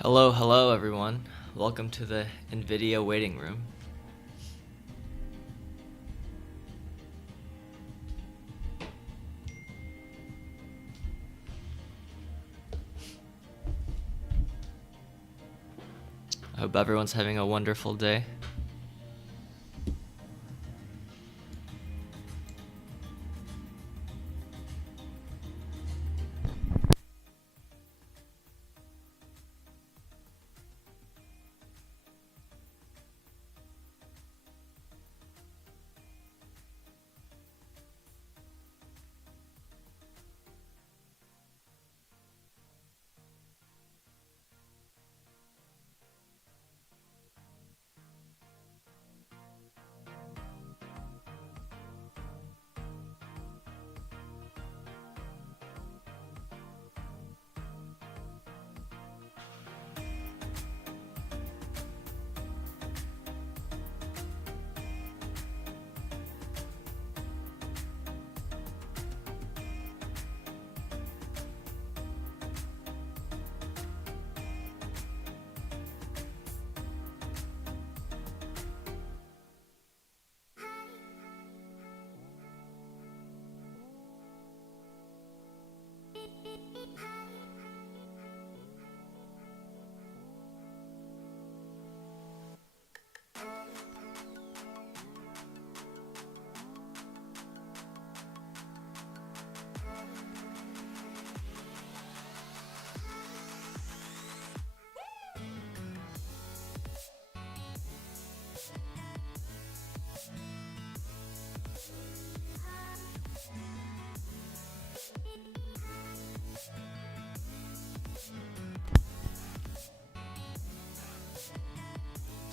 Hello everyone. Welcome to the Nvidia waiting room. I hope everyone's having a wonderful day.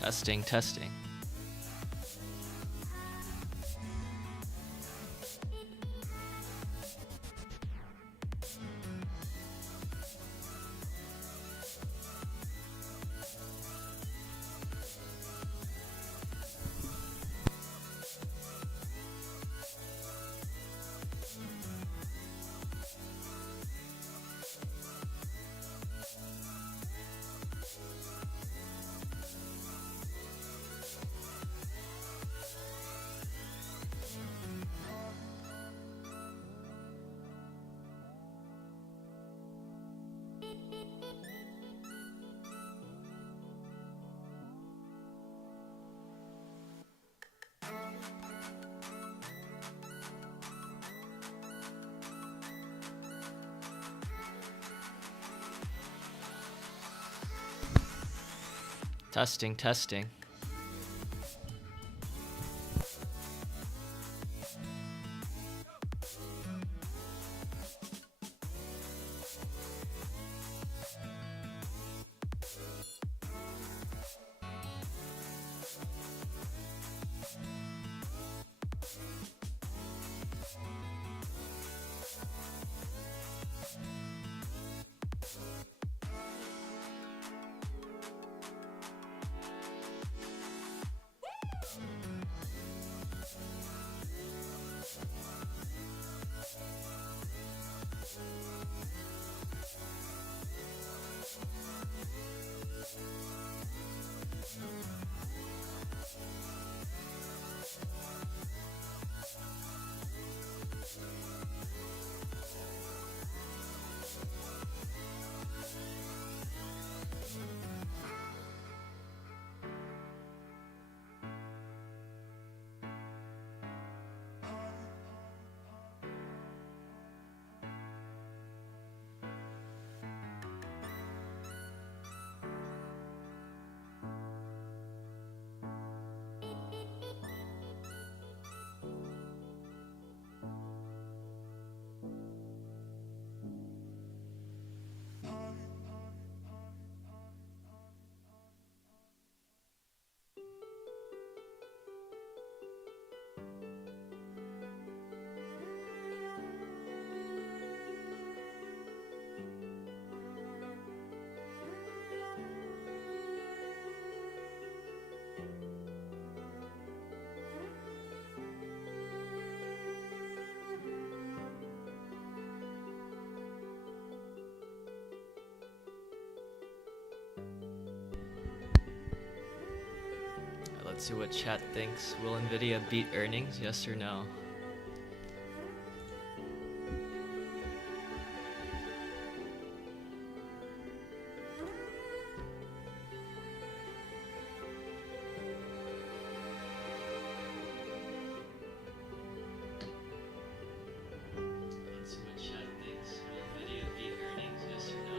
Testing. Testing. Let's see what chat thinks. Will Nvidia beat earnings? Yes or no? Let's see what chat thinks. Will Nvidia beat earnings? Yes or no?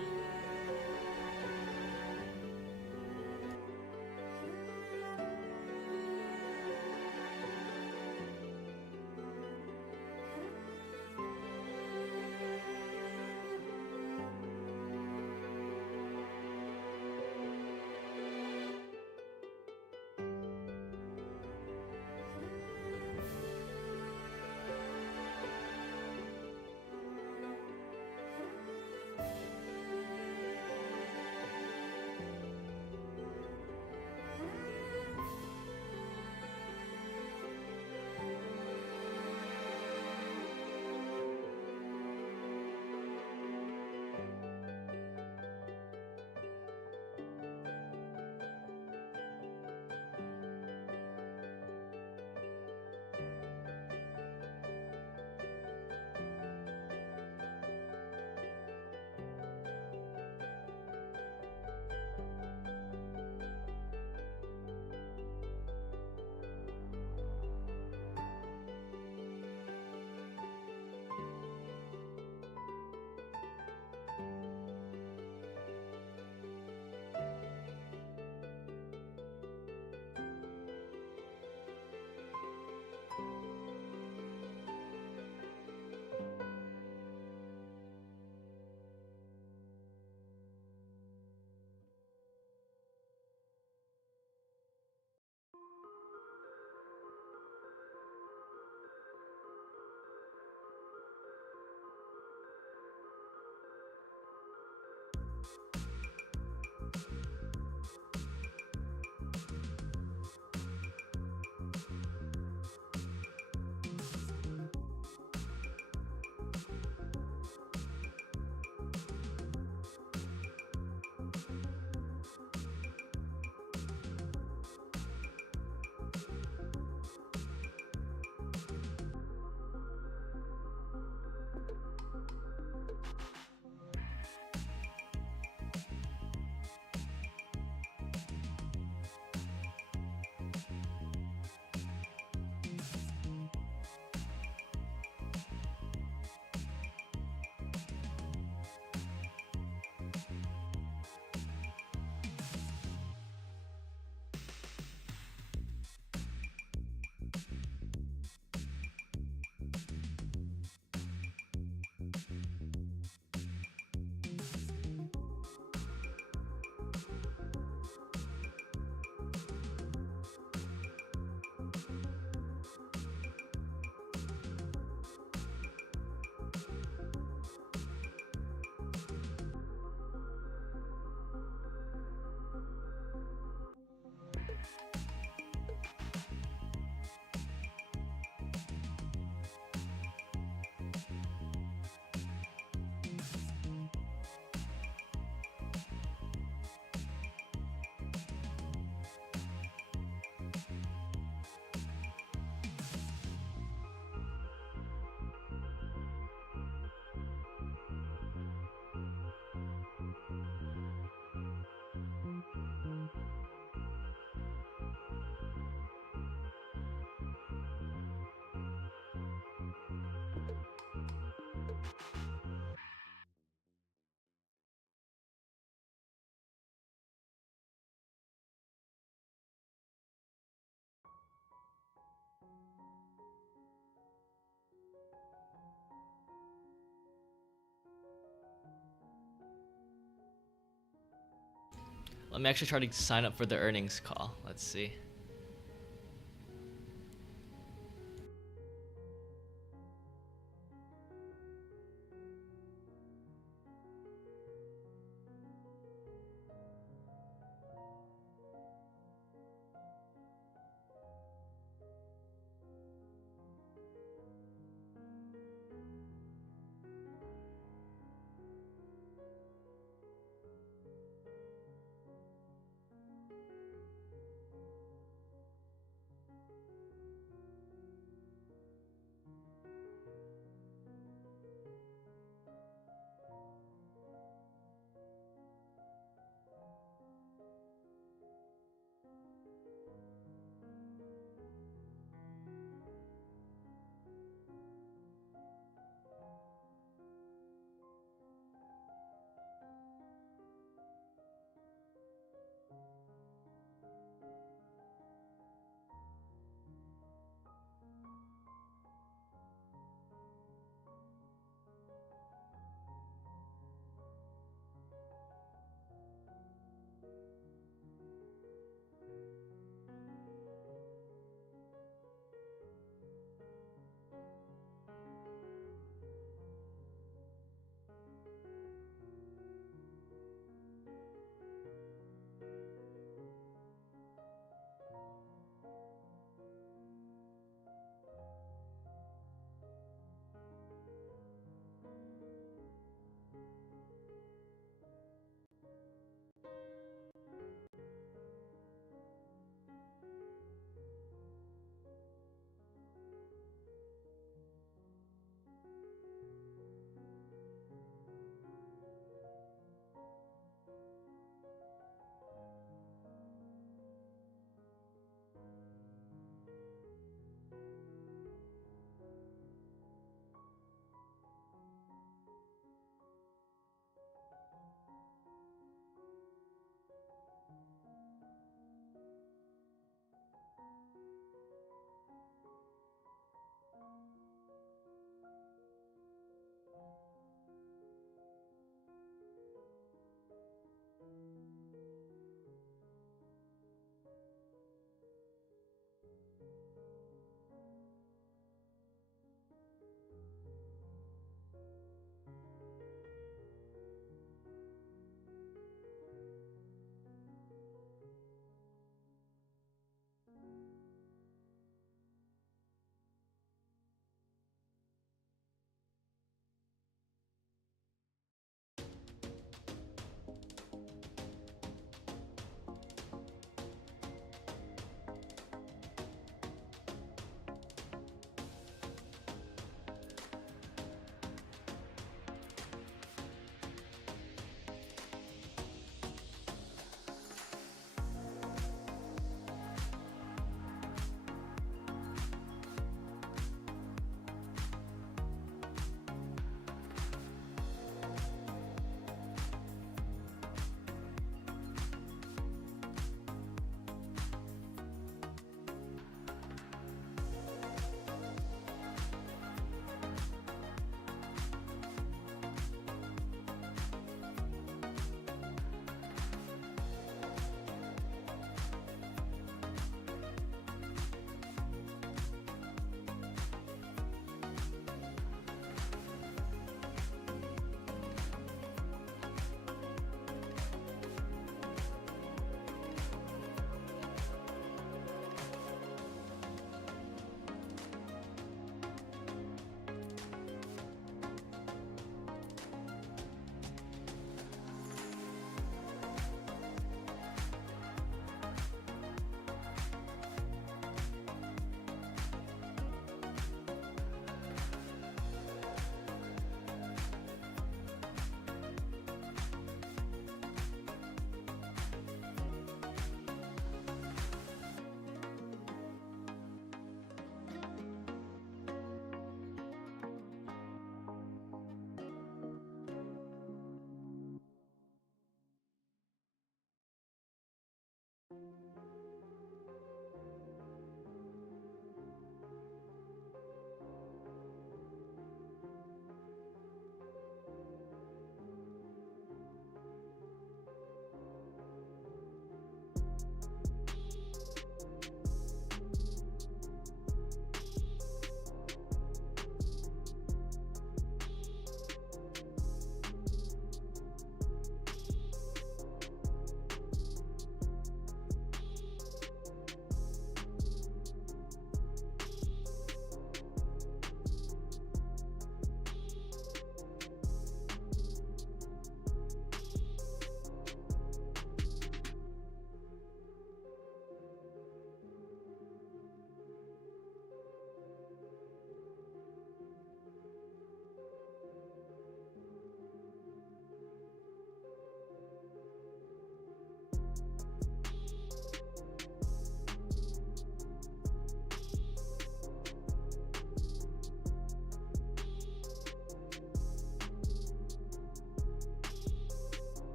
Let me actually try to sign up for the earnings call. Let's see.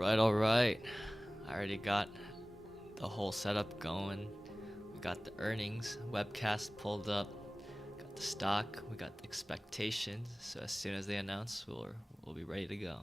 All right. I already got the whole setup going. We got the earnings webcast pulled up, got the stock, we got the expectations. So as soon as they announce, we'll be ready to go.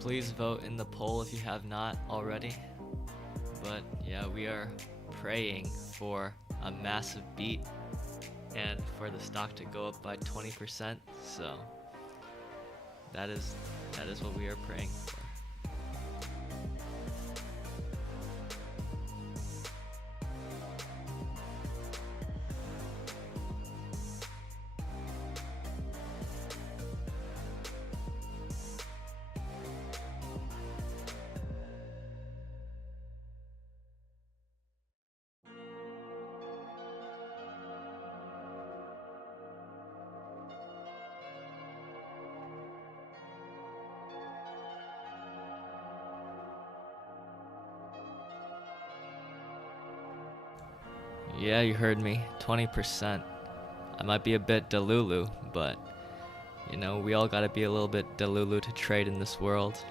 Please vote in the poll if you have not already. But yeah, we are praying for a massive beat and for the stock to go up by 20%. So that is what we are praying for. Yeah, you heard me. 20%. I might be a bit delulu, but we all gotta be a little bit delulu to trade in this world.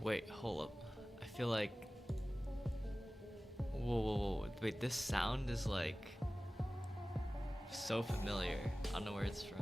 Wait, hold up. I feel like. Whoa, whoa, whoa. Wait, this sound is like so familiar. I don't know where it's from.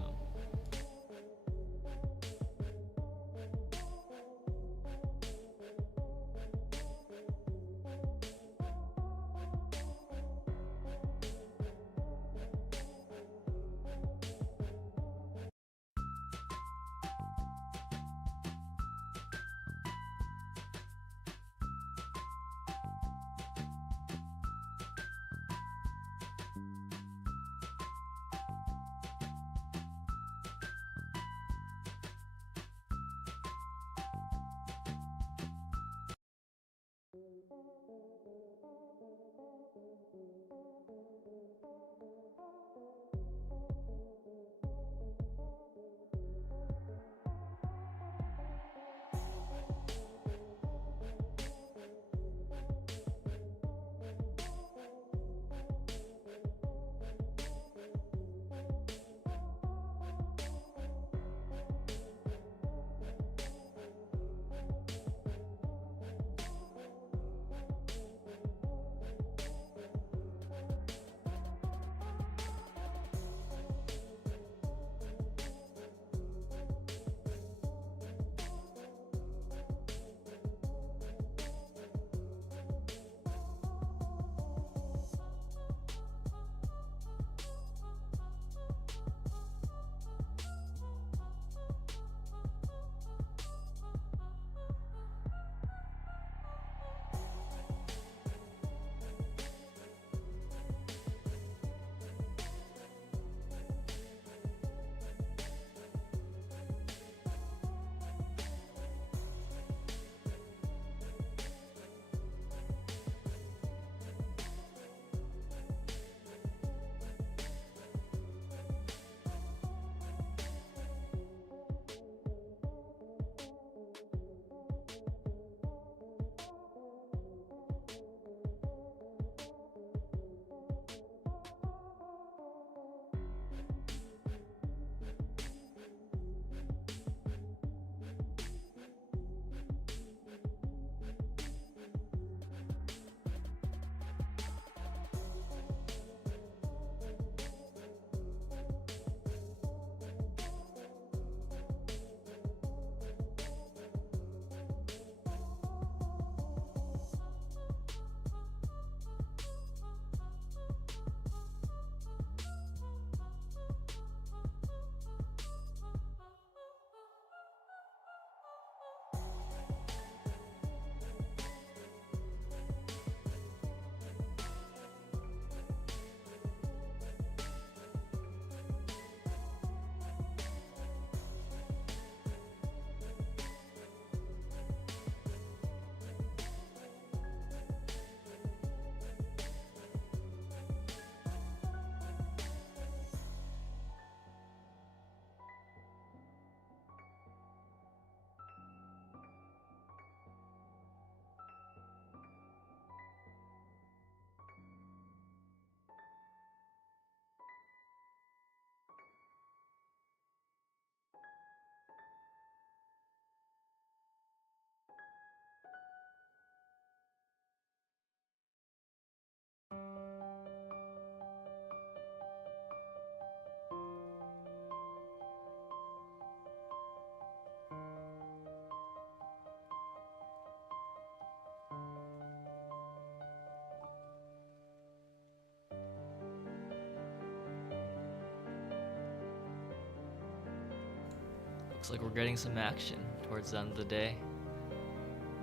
Looks like we're getting some action towards the end of the day.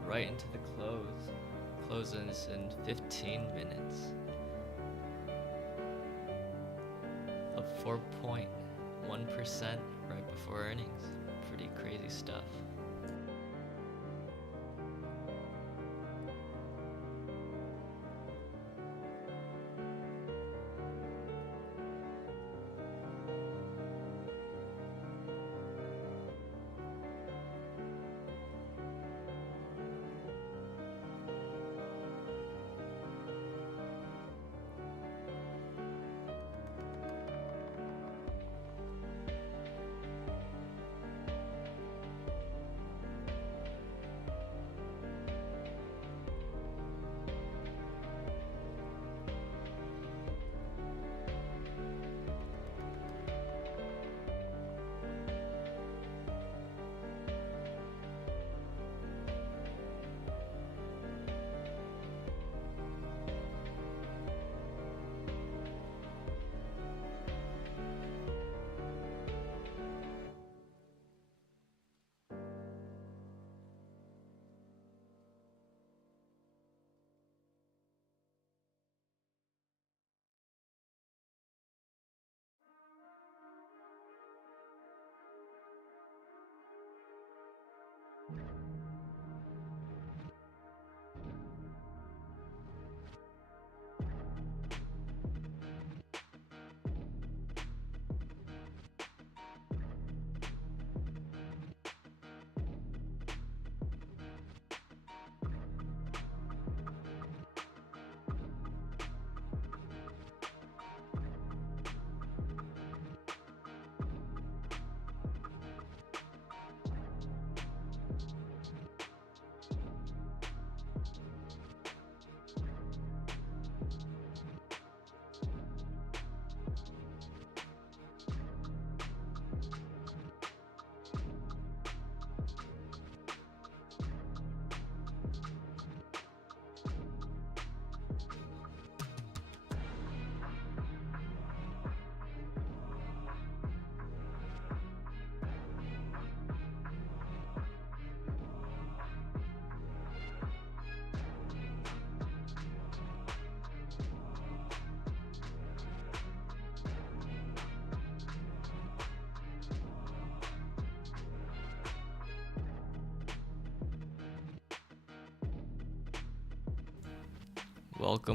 Right into the close. Closes in 15 minutes. Up 4.1% right before earnings. Pretty crazy stuff.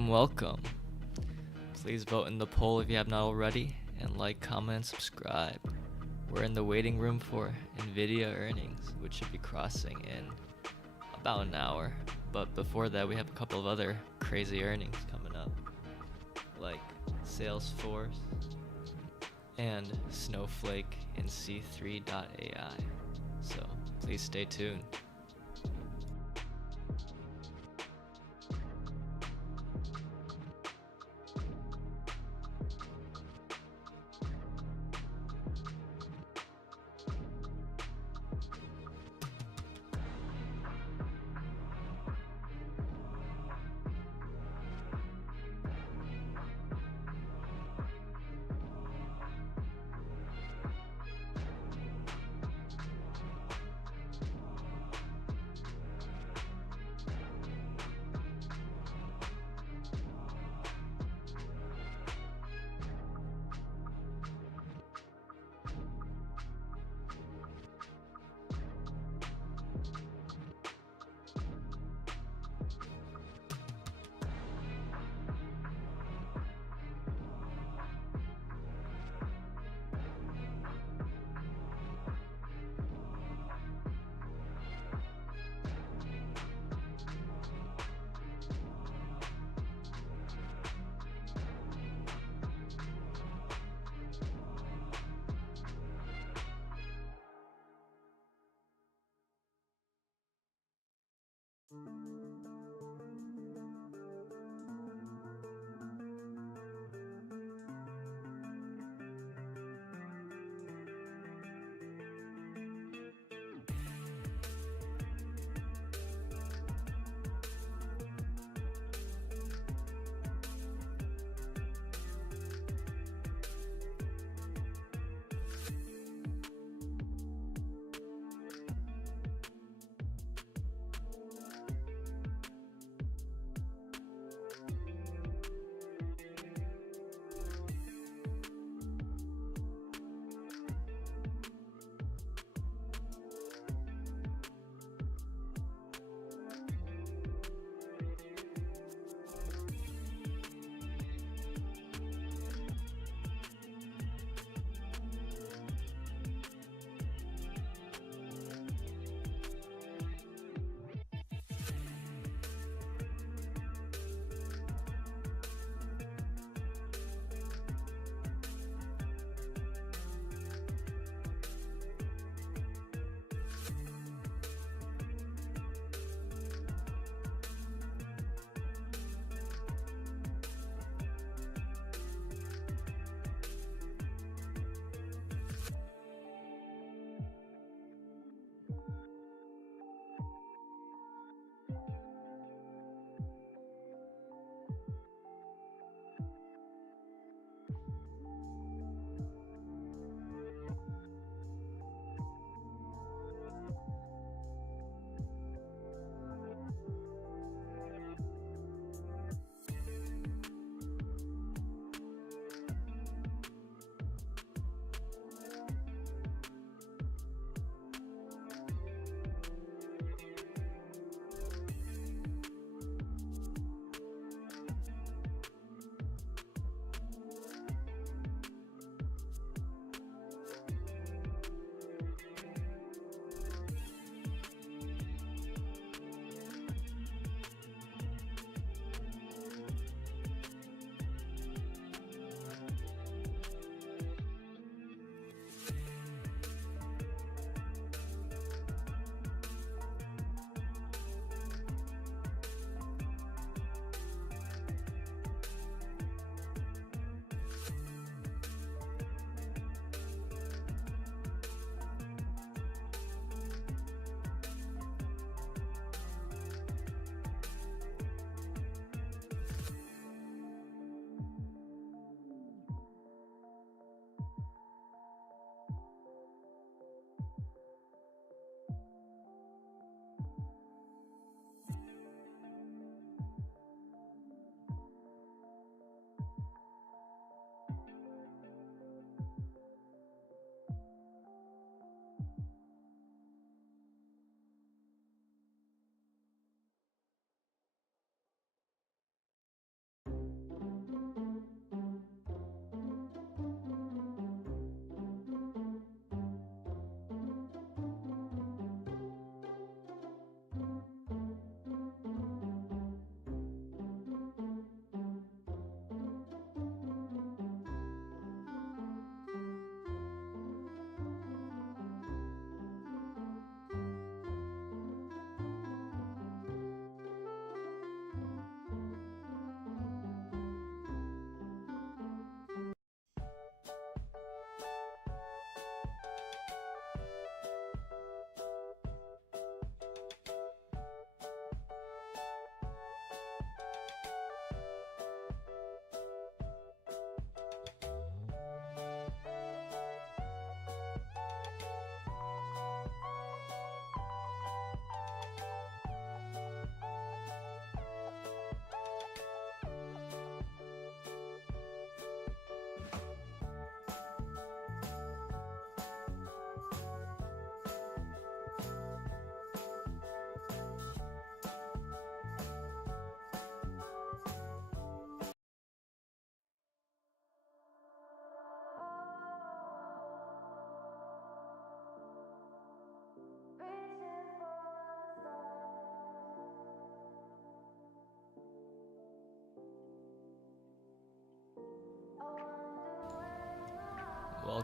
Welcome. Please vote in the poll if you have not already, and like, comment, and subscribe. We're in the waiting room for Nvidia earnings, which should be crossing in about an hour. But before that, we have a couple of other crazy earnings coming up, like Salesforce and Snowflake and C3.ai. So please stay tuned.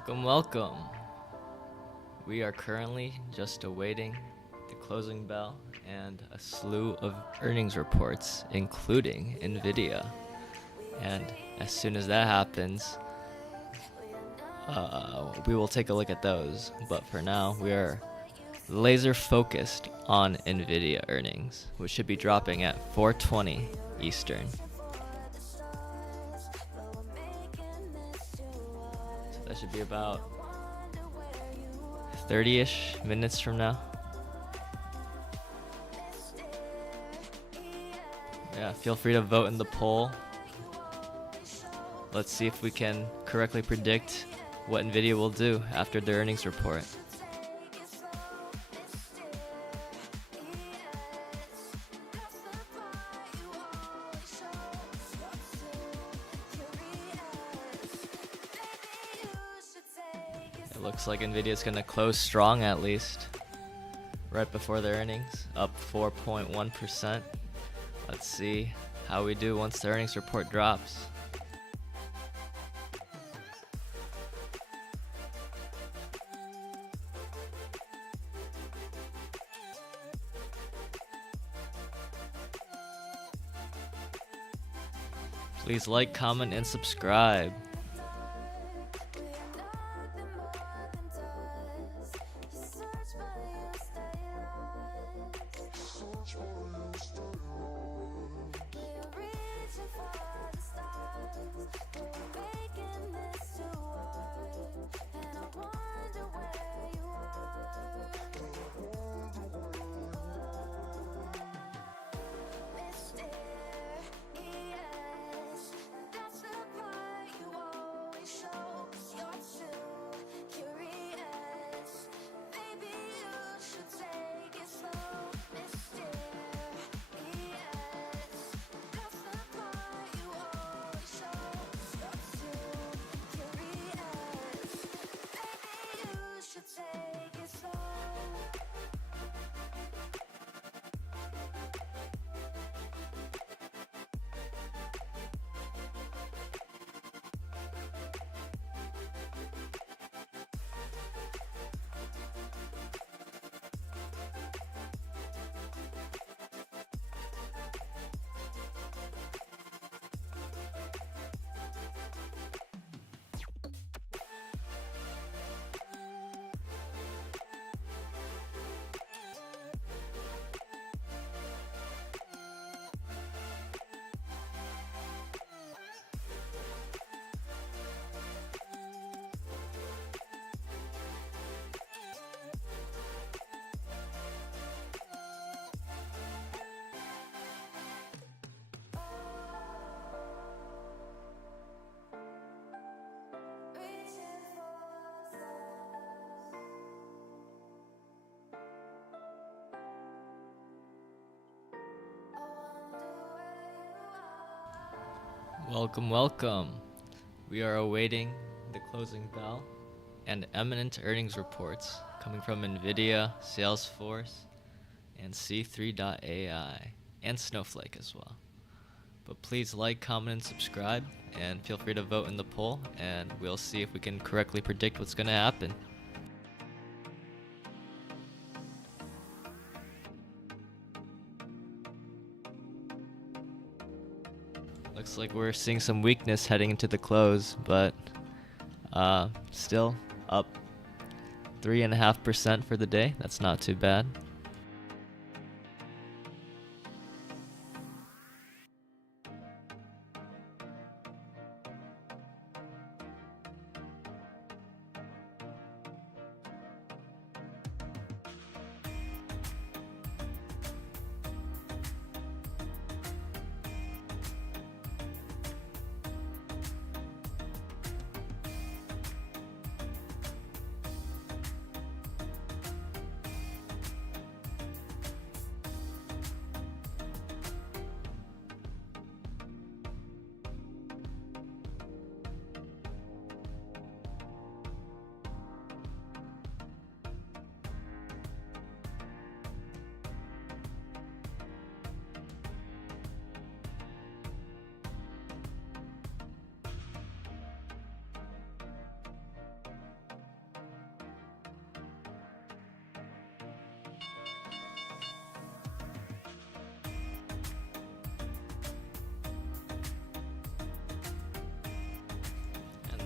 Welcome. We are currently just awaiting the closing bell and a slew of earnings reports, including Nvidia. And as soon as that happens, we will take a look at those. But for now, we are laser focused on Nvidia earnings, which should be dropping at 4:20 Eastern. So that should be about 30-ish minutes from now. Yeah, feel free to vote in the poll. Let's see if we can correctly predict what Nvidia will do after their earnings report. It looks like Nvidia's gonna close strong, at least right before their earnings, up 4.1%. Let's see how we do once the earnings report drops. Please like, comment, and subscribe. Welcome. We are awaiting the closing bell and eminent earnings reports coming from Nvidia, Salesforce, and C3.ai, and Snowflake as well. But please like, comment, and subscribe, and feel free to vote in the poll, and we'll see if we can correctly predict what's going to happen. Looks like we're seeing some weakness heading into the close, but still up 3.5% for the day. That's not too bad.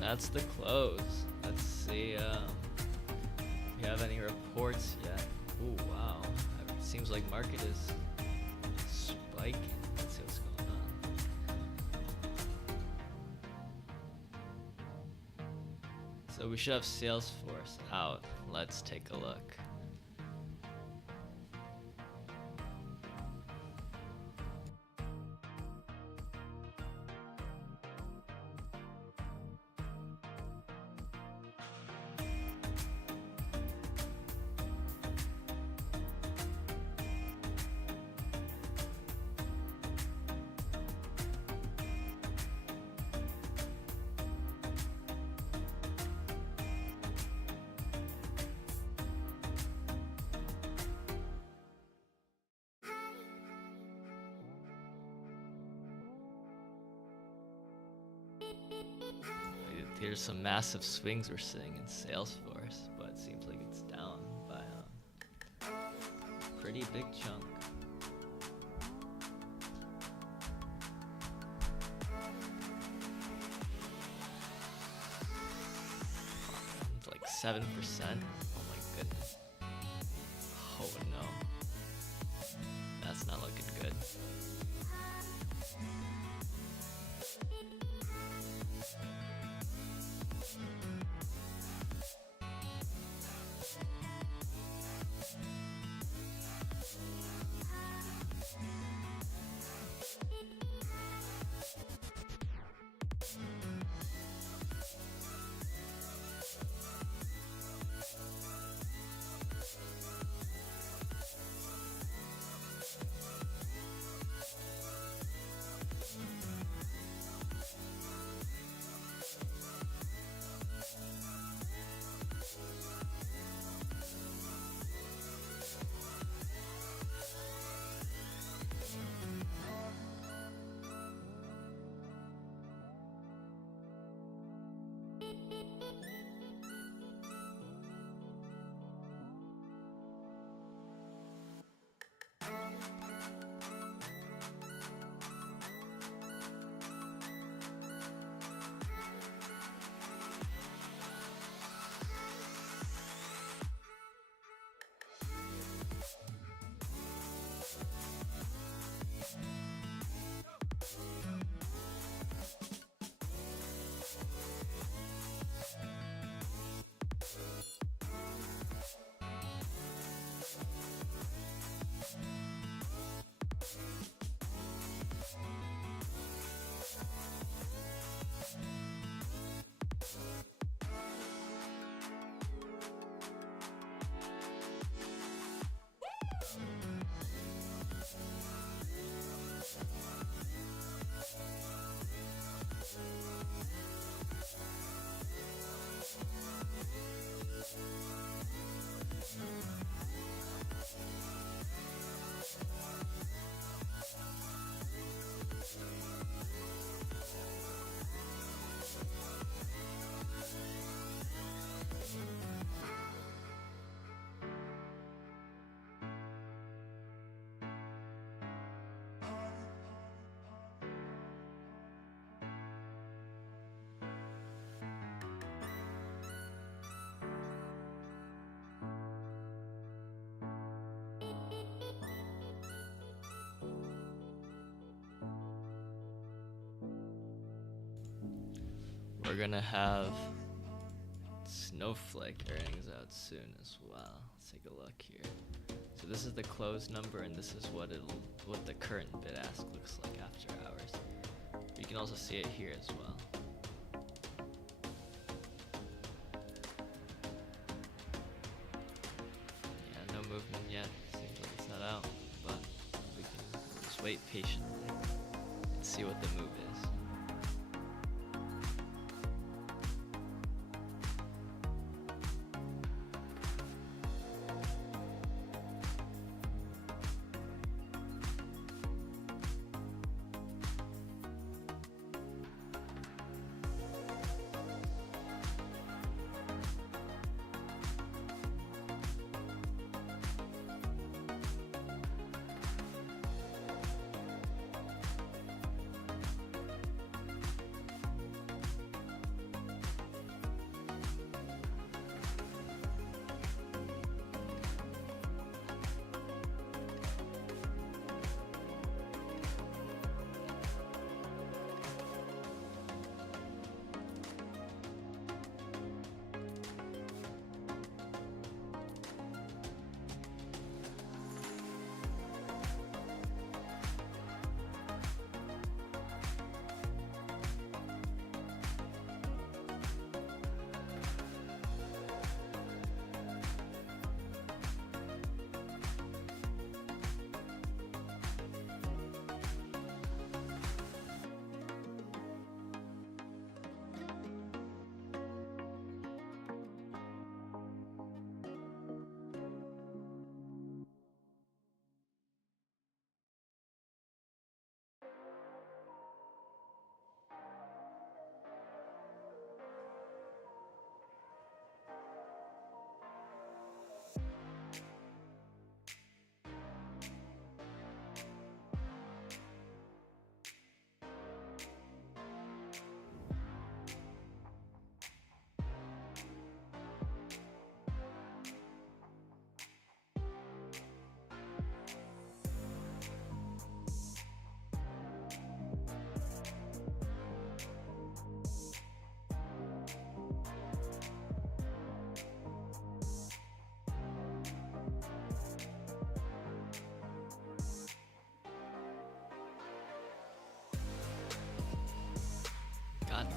that's the close. Let's see if we have any reports yet. Ooh, wow. It seems like market is spiking. Let's see what's going on. So we should have Salesforce out. Let's take a look. Here's some massive swings we're seeing in Salesforce, but it seems like it's down by a pretty big chunk. It's like 7%. Oh my goodness. Oh no. That's not looking good. We're gonna have Snowflake earnings out soon as well. Let's take a look here. So this is the close number, and this is what the current bid ask looks like after hours. You can also see it here as well. Yeah, no movement yet. Seems like it's not out, but we'll just wait patiently and see what the move is.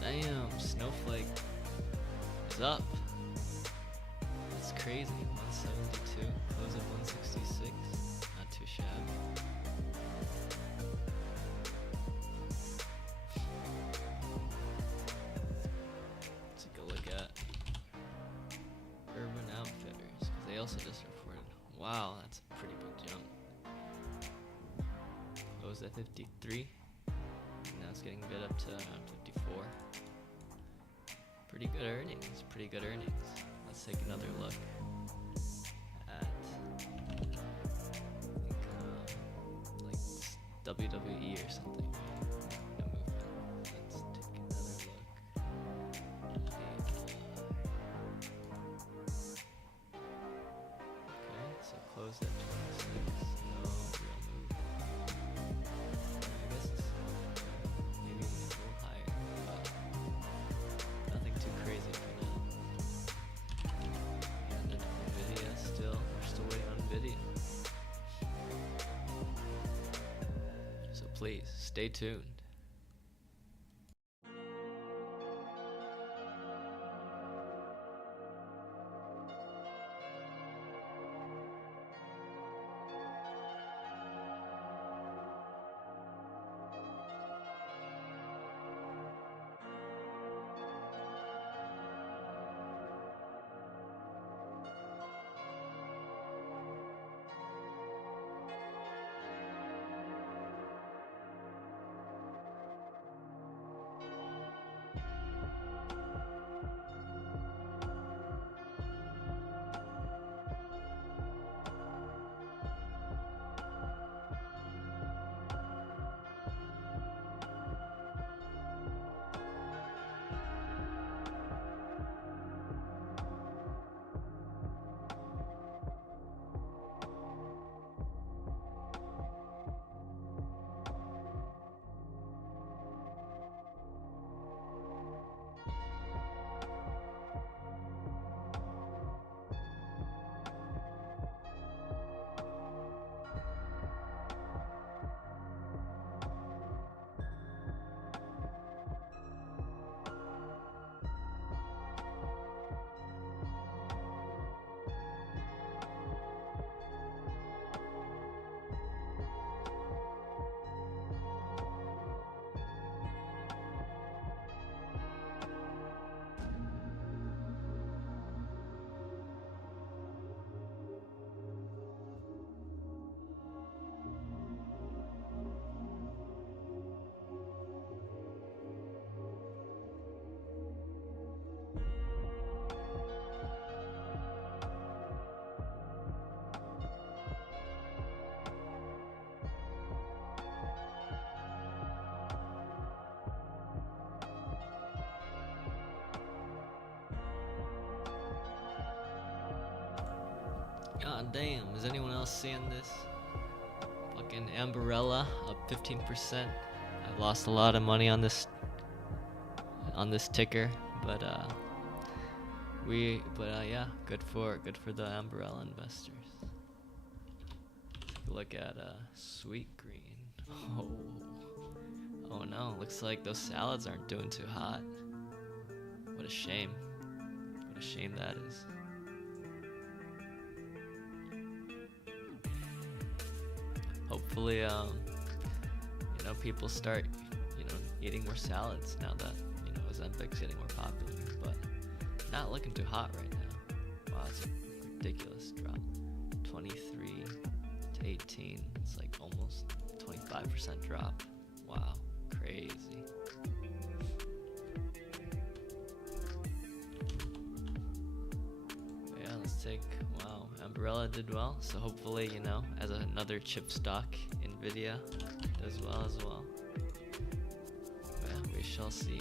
Damn, Snowflake is up. That's crazy. 172, close at 166. Not too shabby. Let's take a look at Urban Outfitters, because they also just reported. Wow, that's a pretty big jump. Closed at 53. Now it's getting bid up to around 54. Pretty good earnings. Pretty good earnings. Let's take another look at like WWE or something. The movement. Let's take another look. Okay, so close at 26. No real move. I guess it's maybe a little higher, but nothing too crazy for now. And then Nvidia we're still waiting on Nvidia. So please, stay tuned. God damn, is anyone else seeing this? Fucking Amberella up 15%. I've lost a lot of money on this ticker, but yeah, good for the Amberella investors. Take a look at Sweet Green. Oh no, looks like those salads aren't doing too hot. What a shame. What a shame that is. Hopefully, people start, eating more salads now that, Ozempic's getting more popular, but not looking too hot right now. Wow, it's a ridiculous drop. 23 to 18, it's like almost 25% drop. Wow, crazy. But yeah, let's take, wow, Umbrella did well, so hopefully, as another chip stock, Nvidia does well as well. But yeah, we shall see.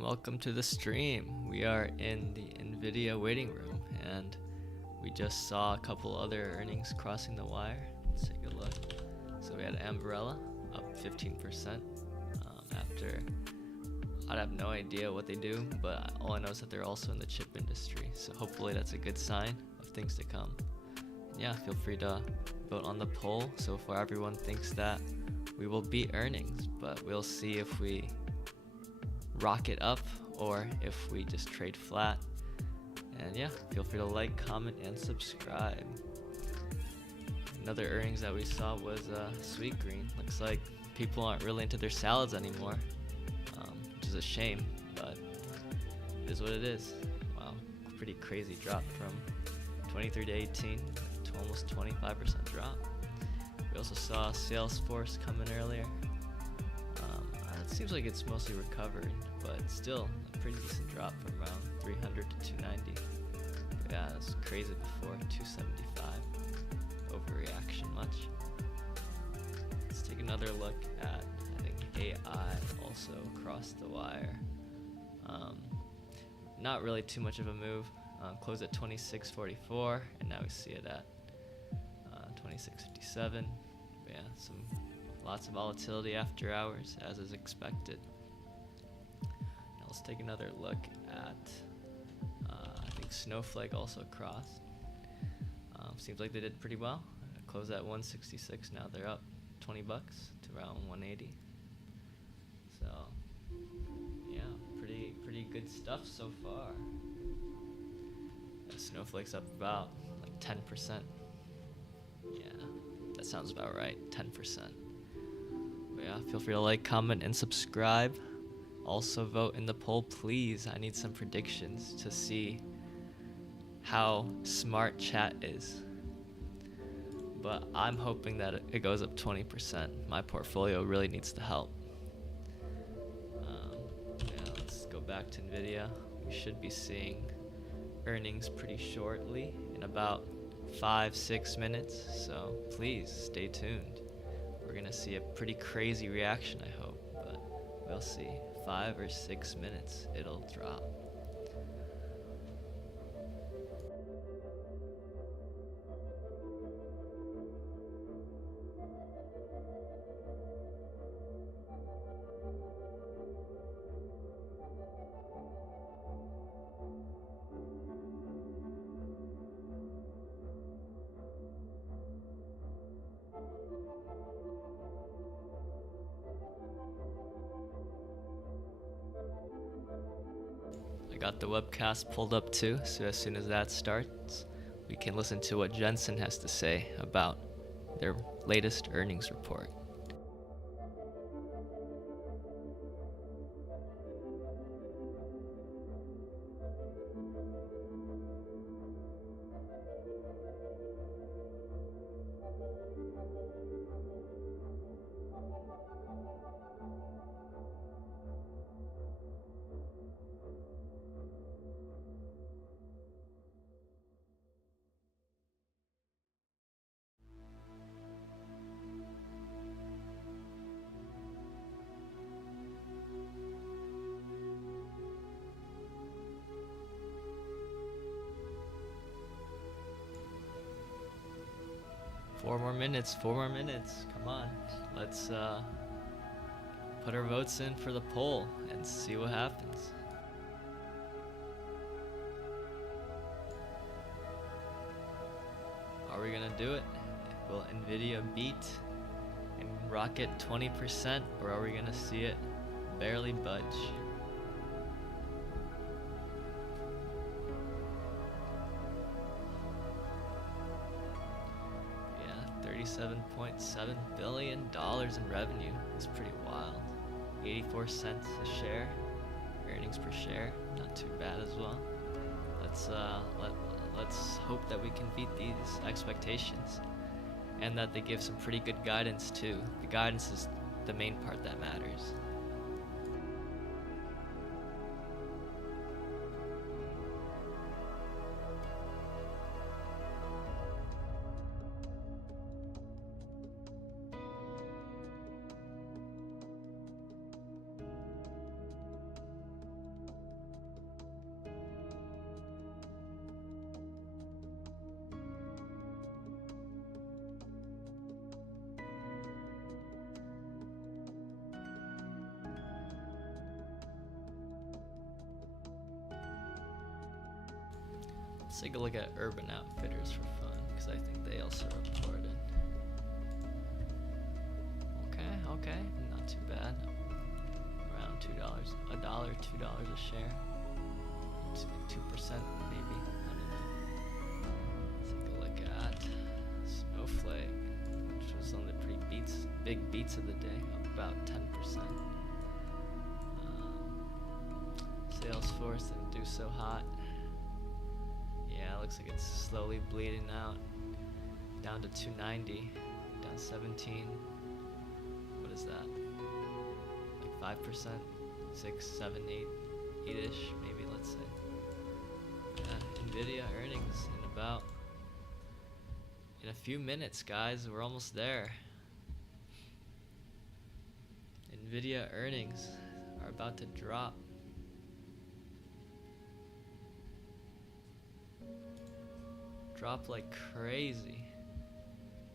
welcome to the stream. We are in the Nvidia waiting room, and we just saw a couple other earnings crossing the wire. Let's take a look. So we had Umbrella up 15% after. I have no idea what they do, but all I know is that they're also in the chip industry. So hopefully that's a good sign of things to come. Yeah, feel free to vote on the poll. So far everyone thinks that we will beat earnings, but we'll see if we rocket up or if we just trade flat. And yeah, feel free to like, comment, and subscribe. Another earnings that we saw was Sweetgreen. Looks like people aren't really into their salads anymore, which is a shame, but it is what it is. Wow, pretty crazy drop from 23 to 18 to almost 25% drop. We also saw Salesforce come in earlier. It seems like it's mostly recovered, but still a pretty decent drop from around 300 to 290. But yeah, it was crazy before 275. Overreaction much. Let's take another look at, I think AI also crossed the wire. Not really too much of a move. Closed at 26.44, and now we see it at 26.57. But yeah, lots of volatility after hours, as is expected. Now let's take another look at, I think Snowflake also crossed. Seems like they did pretty well. Closed at 166. Now they're up $20 to around 180. So yeah, pretty good stuff so far. Snowflake's up about like 10%. Yeah, that sounds about right. 10%. But yeah, feel free to like, comment, and subscribe. Also vote in the poll, please. I need some predictions to see how smart chat is. But I'm hoping that it goes up 20%. My portfolio really needs the help. Yeah, let's go back to Nvidia. We should be seeing earnings pretty shortly, in about 5-6 minutes. So please stay tuned. We're gonna see a pretty crazy reaction, I hope, but we'll see. 5 or 6 minutes, it'll drop. I got the webcast pulled up too, so as soon as that starts, we can listen to what Jensen has to say about their latest earnings report. Four more minutes. Come on. Let's put our votes in for the poll and see what happens. Are we gonna do it? Will Nvidia beat and rocket 20%, or are we gonna see it barely budge? $37.7 billion in revenue is pretty wild. 84 cents a share, earnings per share, not too bad as well. Let's hope that we can beat these expectations, and that they give some pretty good guidance too. The guidance is the main part that matters. Let's take a look at Urban Outfitters for fun, because I think they also reported. Okay, not too bad. Around $2, $1, $2 a share. It's like 2% maybe. I don't know. Take a look at Snowflake, which was on the big beats of the day, up about 10%. Salesforce didn't do so hot. Yeah, it looks like it's slowly bleeding out. Down to 290, down 17. What is that? Like 5%? 6, 7, 8, 8-ish, maybe, let's say. Nvidia earnings in a few minutes, guys. We're almost there. Nvidia earnings are about to drop. Drop like crazy.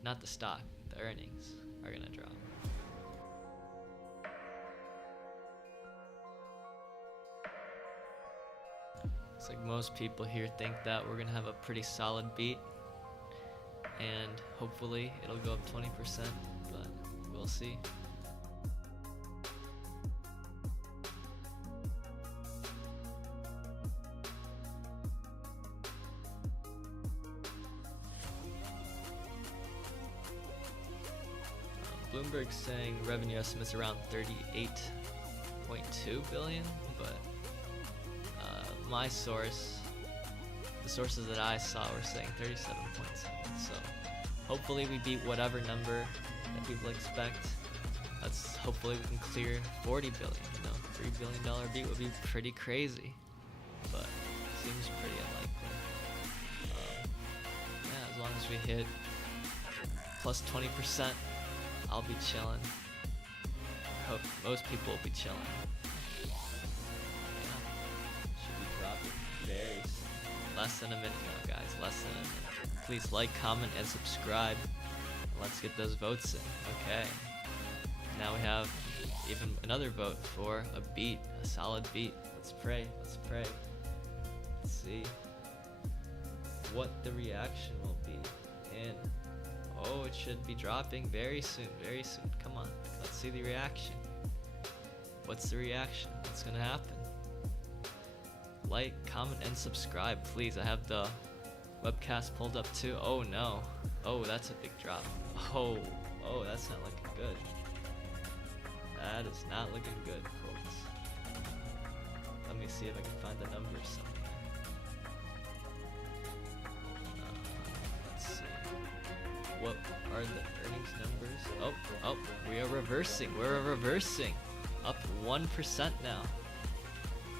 Not the stock, the earnings are gonna drop. It's like most people here think that we're gonna have a pretty solid beat, and hopefully it'll go up 20%, but we'll see. Bloomberg's saying revenue estimates around 38.2 billion, but my source, the sources that I saw were saying 37.7. So hopefully we beat whatever number that people expect. Hopefully we can clear 40 billion. You know, $3 billion beat would be pretty crazy, but it seems pretty unlikely. Yeah, as long as we hit plus 20%. I'll be chilling. Hope most people will be chilling. Yeah. Should be dropping very soon. Less than a minute now, guys. Less than a minute. Please like, comment, and subscribe. And let's get those votes in. Okay. Now we have even another vote for a beat, a solid beat. Let's pray. Let's pray. Let's see what the reaction will be. And oh, it should be dropping very soon, very soon. Come on, let's see the reaction. What's the reaction? What's gonna happen? Like, comment, and subscribe, please. I have the webcast pulled up too. Oh no. Oh, that's a big drop. Oh, that's not looking good. That is not looking good, folks. Let me see if I can find the numbers somewhere. What are the earnings numbers? Oh, we are reversing. We're reversing. Up 1% now.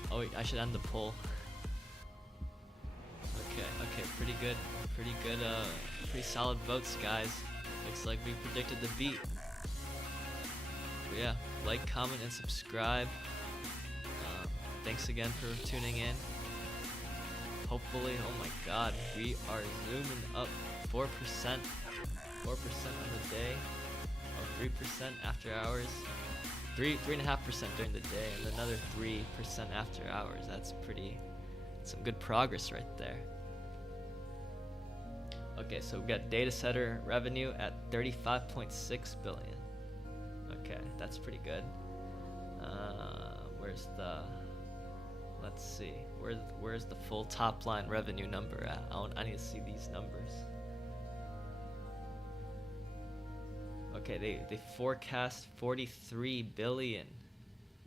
Oh, wait, I should end the poll. Okay, pretty good. Pretty solid votes, guys. Looks like we predicted the beat. But yeah, like, comment, and subscribe. Thanks again for tuning in. Hopefully, oh my god, we are zooming up 4%. 4% on the day, or 3% after hours, 3.5% during the day, and another 3% after hours. That's some good progress right there. Okay, so we got data center revenue at 35.6 billion. Okay, that's pretty good. Let's see, where's the full top line revenue number at? I need to see these numbers. Okay, they forecast 43 billion.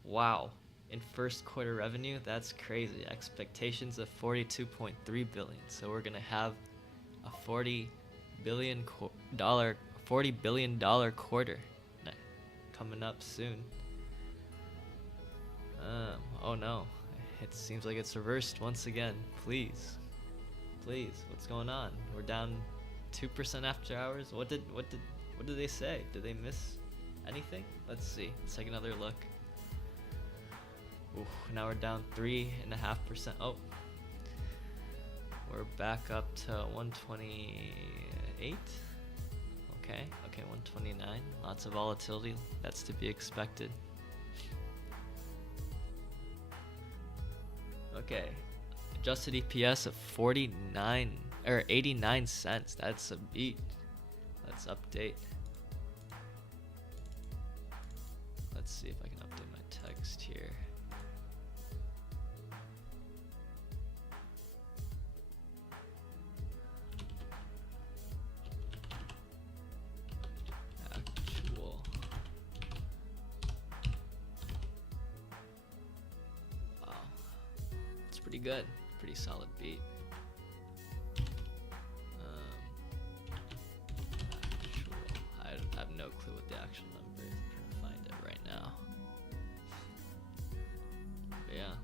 Wow. In first quarter revenue, that's crazy. Expectations of 42.3 billion. So we're gonna have a $40 billion quarter coming up soon. Oh no. It seems like it's reversed once again. Please, what's going on? We're down 2% after hours. What did they say? Did they miss anything? Let's see. Let's take another look. Ooh, now we're down 3.5%. Oh, we're back up to 128. Okay, 129. Lots of volatility. That's to be expected. Okay, adjusted EPS of 49 or 89 cents. That's a beat. Let's update. Let's see if I can update my text here. Actual. Wow. It's pretty good. Pretty solid beat. Actual. I have no clue what the actual number is. I'm trying to find it right now. But yeah,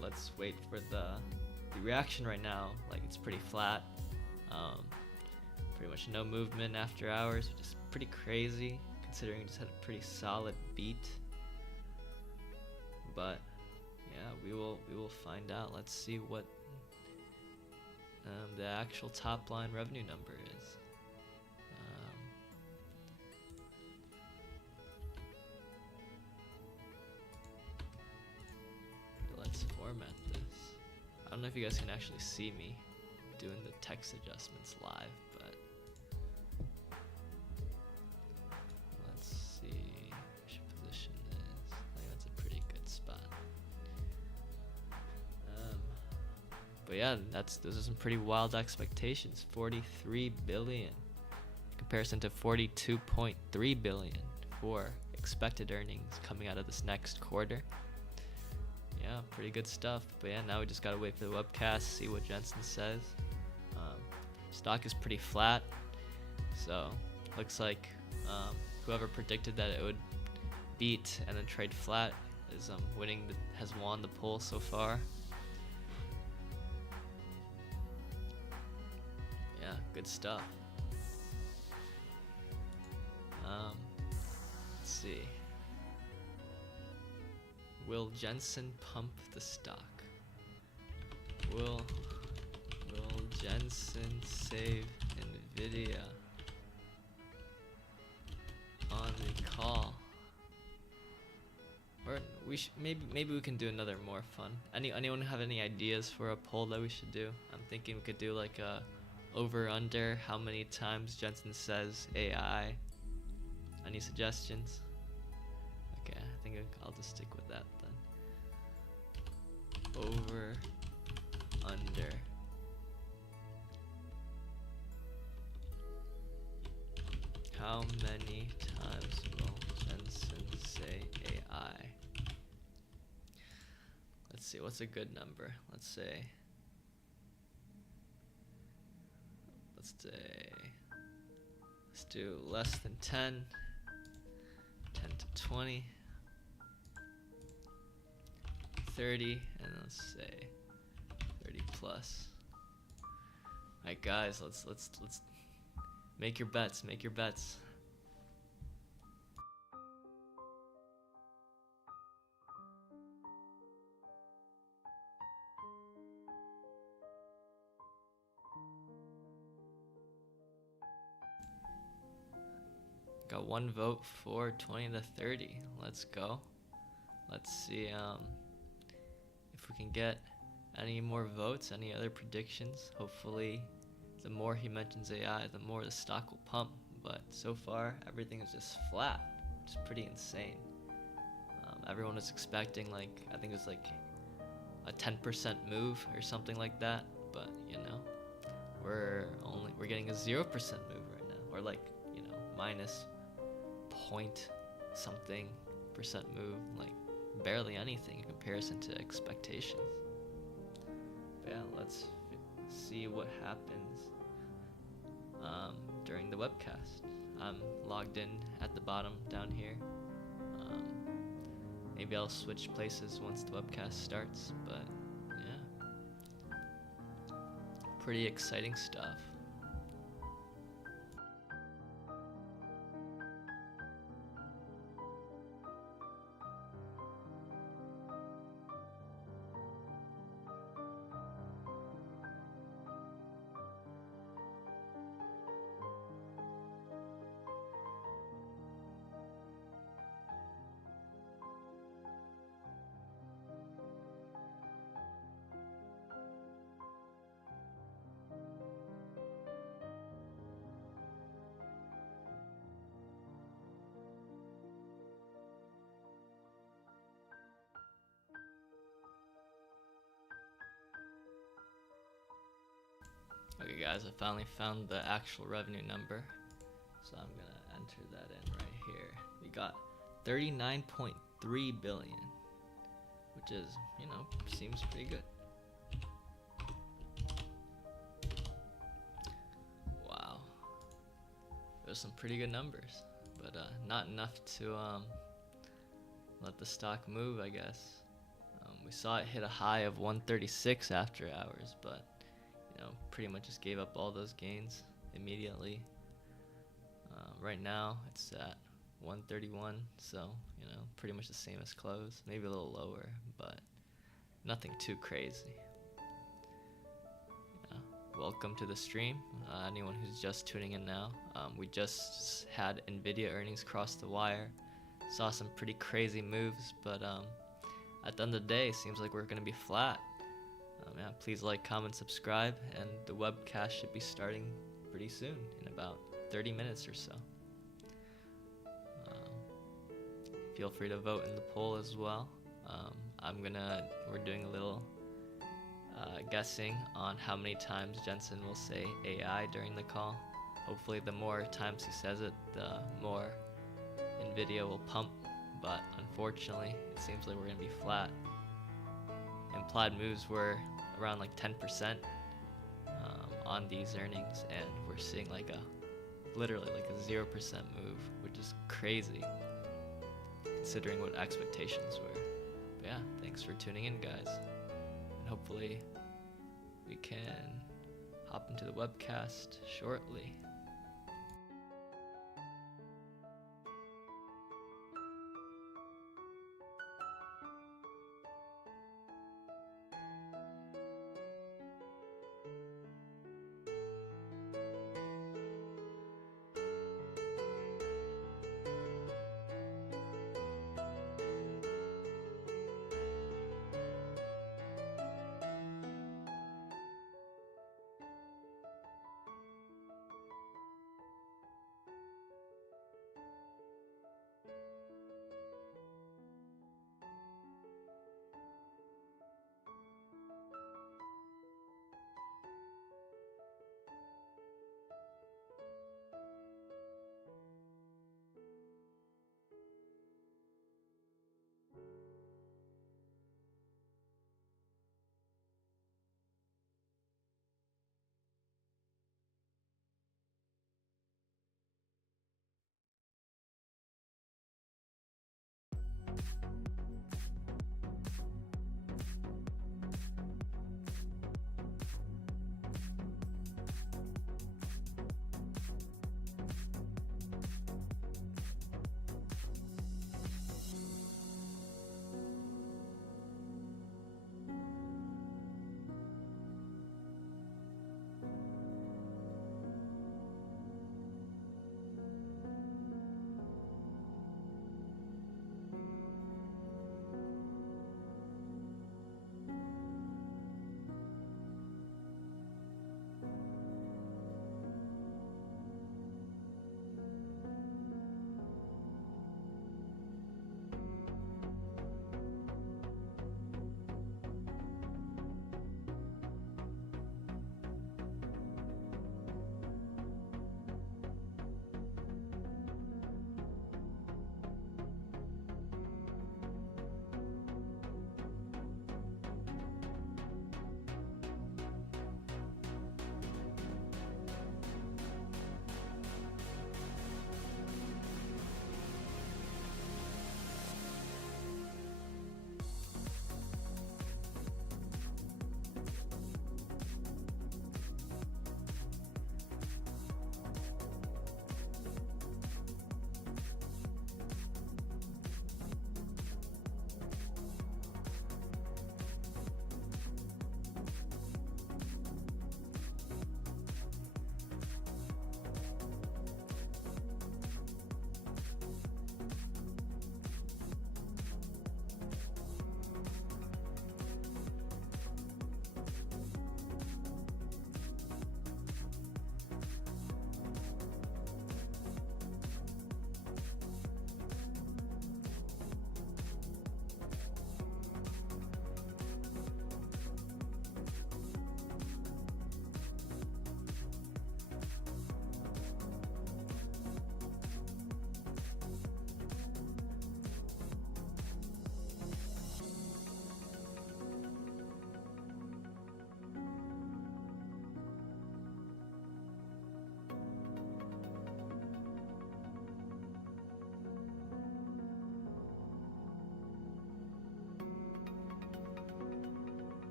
let's wait for the reaction right now. Like, it's pretty flat. Pretty much no movement after hours, which is pretty crazy considering it just had a pretty solid beat. But yeah, we will find out. Let's see what the actual top line revenue number is. Let's format this. I don't know if you guys can actually see me doing the text adjustments live, but let's see which position it is. I think that's a pretty good spot. But yeah, those are some pretty wild expectations. 43 billion in comparison to 42.3 billion for expected earnings coming out of this next quarter. Yeah, pretty good stuff. But yeah, now we just gotta wait for the webcast, see what Jensen says. Stock is pretty flat, so looks like whoever predicted that it would beat and then trade flat is has won the poll so far. Yeah, good stuff. Let's see. Will Jensen pump the stock? Will Jensen save Nvidia on the call? Or maybe we can do another more fun. Anyone have any ideas for a poll that we should do? I'm thinking we could do like a over under how many times Jensen says AI. Any suggestions? Okay, I think I'll just stick with that then. Over under. How many times will Jensen say AI? Let's see, what's a good number? Let's do less than 10, 10 to 20, 30, and let's say 30 plus. Alright guys, let's make your bets, Got one vote for 20 to 30. Let's go. Let's see if we can get any more votes, any other predictions. Hopefully the more he mentions AI, the more the stock will pump. But so far, everything is just flat, which is pretty insane. Everyone was expecting I think it was like a 10% move or something like that. But we're getting a 0% move right now, or minus point something percent move, barely anything in comparison to expectations. But yeah, let's see what happens during the webcast. I'm logged in at the bottom down here. Maybe I'll switch places once the webcast starts, but yeah, pretty exciting stuff. Okay guys, I finally found the actual revenue number. So I'm gonna enter that in right here. We got 39.3 billion, which is, you know, seems pretty good. Wow. Those some pretty good numbers, but not enough to let the stock move, I guess. We saw it hit a high of 136 after hours, but you know, pretty much just gave up all those gains immediately. Right now it's at 131, so you know, pretty much the same as close, maybe a little lower, but nothing too crazy. Yeah. Welcome to the stream, anyone who's just tuning in now. We just had Nvidia earnings cross the wire, saw some pretty crazy moves, but at the end of the day, it seems like we're gonna be flat. Yeah, please like, comment, subscribe, and the webcast should be starting pretty soon, in about 30 minutes or so. Feel free to vote in the poll as well. We're doing a little guessing on how many times Jensen will say AI during the call. Hopefully the more times he says it, the more Nvidia will pump, but unfortunately it seems like we're gonna be flat. Implied moves were around like 10% on these earnings, and we're seeing like literally like a 0% move, which is crazy considering what expectations were. But yeah, thanks for tuning in, guys, and hopefully we can hop into the webcast shortly.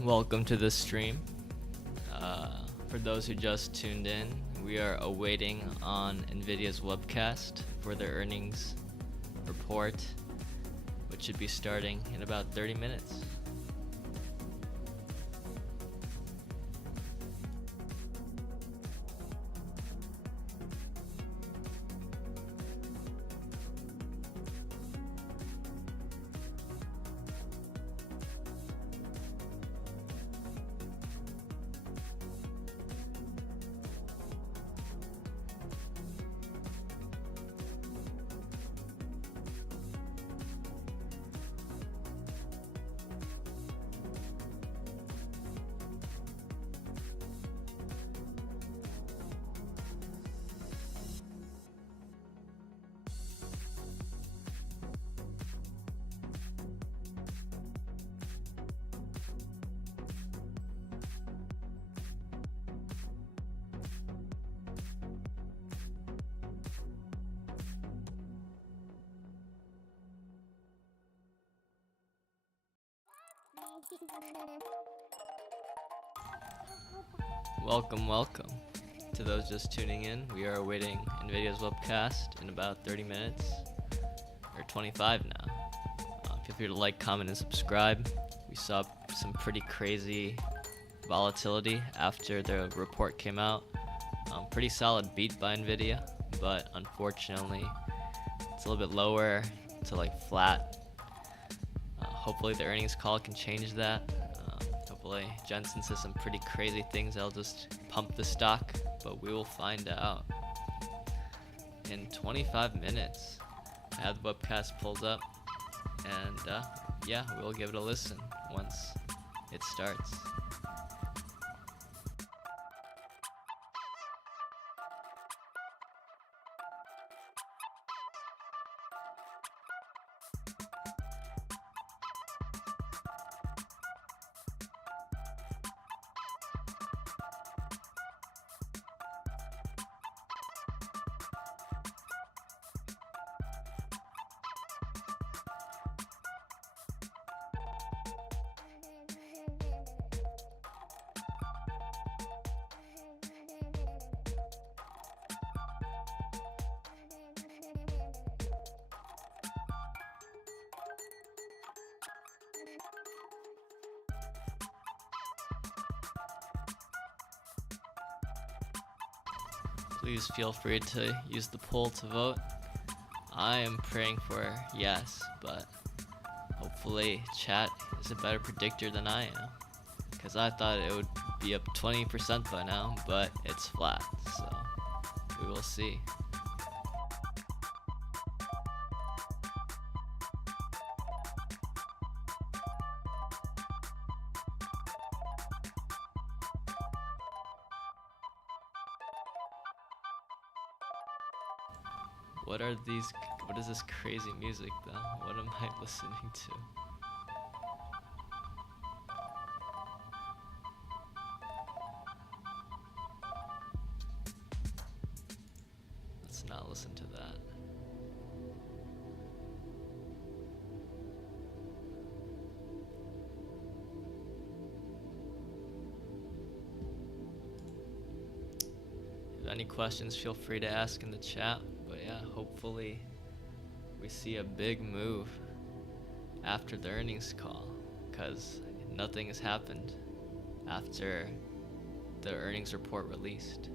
Welcome to the stream. For those who just tuned in, we are awaiting on Nvidia's webcast for their earnings report, which should be starting in about 30 minutes. Welcome to those just tuning in. We are awaiting Nvidia's webcast in about 30 minutes, or 25 now. Feel free to like, comment, and subscribe. We saw some pretty crazy volatility after the report came out. Pretty solid beat by Nvidia, but unfortunately it's a little bit lower to like flat. Hopefully the earnings call can change that. Hopefully Jensen says some pretty crazy things that'll just pump the stock, but we will find out in 25 minutes. I have the webcast pulled up, and yeah, we'll give it a listen once it starts. Please feel free to use the poll to vote. I am praying for yes, but hopefully chat is a better predictor than I am, because I thought it would be up 20% by now, but it's flat, so we will see. What is this crazy music though? What am I listening to? Let's not listen to that. If any questions, feel free to ask in the chat. But yeah, hopefully we see a big move after the earnings call, because nothing has happened after the earnings report released.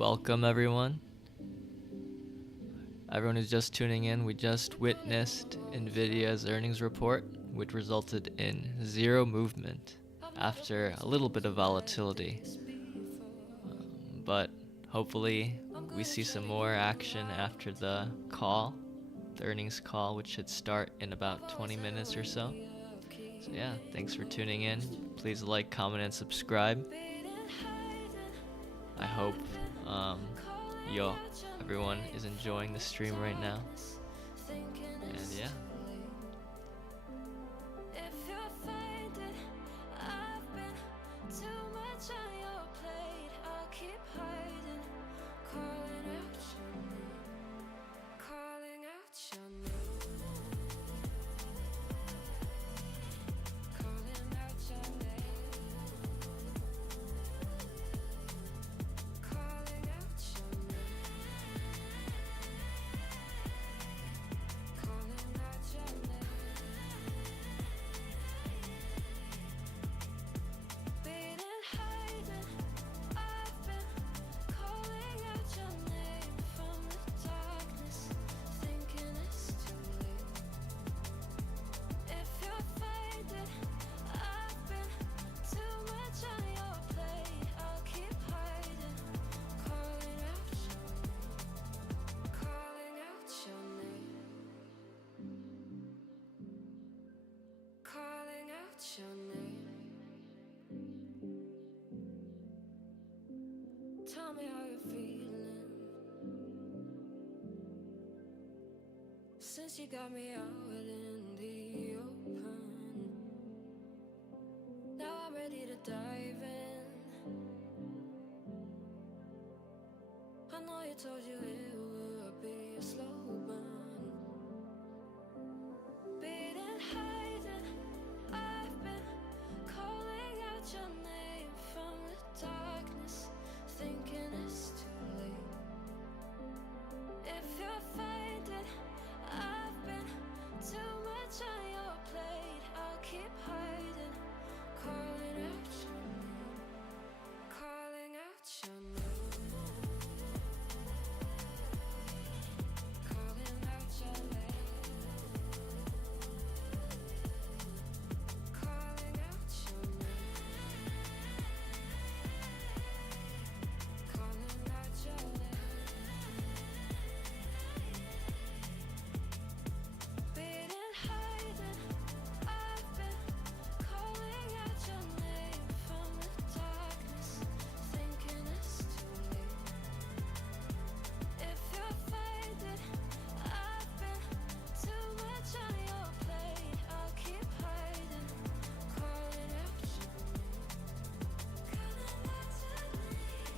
welcome everyone. Everyone who's just tuning in, we just witnessed Nvidia's earnings report, which resulted in zero movement after a little bit of volatility. But hopefully we see some more action after the earnings call, which should start in about 20 minutes or so. So yeah, thanks for tuning in. Please like, comment, and subscribe. I hope everyone is enjoying the stream right now. And yeah. Tell me how you're feeling since you got me out in the open. Now I'm ready to dive in. I know you told you it would be a slow burn. Beating, hiding, I've been calling out your name from the darkness, thinking it's too late. If you're finding I've been too much on your plate, I'll keep hiding, calling out your name, calling out your name, calling out your name, calling out your name, calling out your name. Beating, hiding, I've been calling out your name from the darkness, thinking it's too late. If you're finding I've been too much on your plate, I'll keep hiding, calling out your name, calling out your name,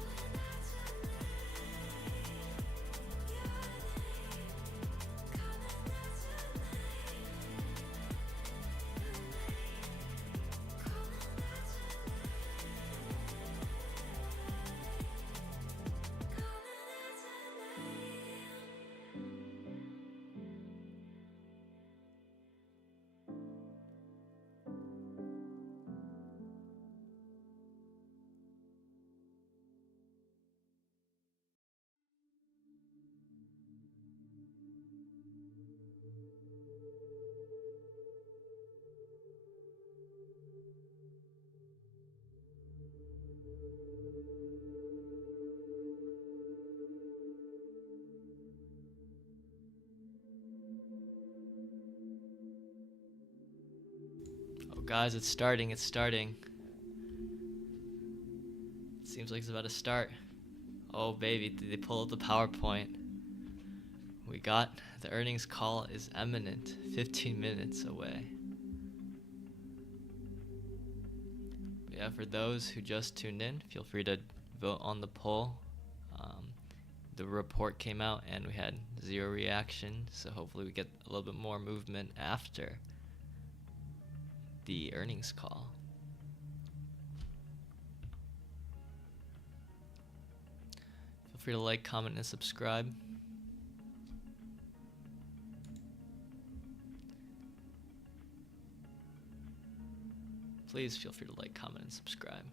calling out your name. Oh guys, it's starting. It seems like it's about to start. Oh baby, did they pull up the PowerPoint? We got the earnings call is imminent, 15 minutes away. But yeah, for those who just tuned in, feel free to vote on the poll. The report came out and we had zero reaction, so hopefully we get a little bit more movement after the earnings call. Feel free to like, comment, and subscribe. please feel free to like, comment, and subscribe.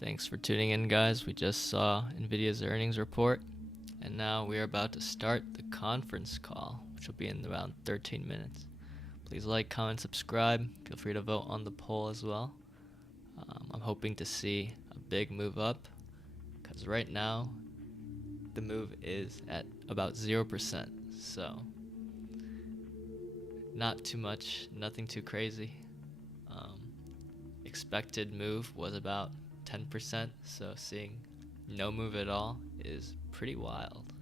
Thanks for tuning in, guys. We just saw Nvidia's earnings report, and now we are about to start the conference call, which will be in around 13 minutes. Please like, comment, subscribe. Feel free to vote on the poll as well. I'm hoping to see a big move up, because right now the move is at about 0%, so not too much, nothing too crazy. Expected move was about 10%, so seeing no move at all is pretty wild.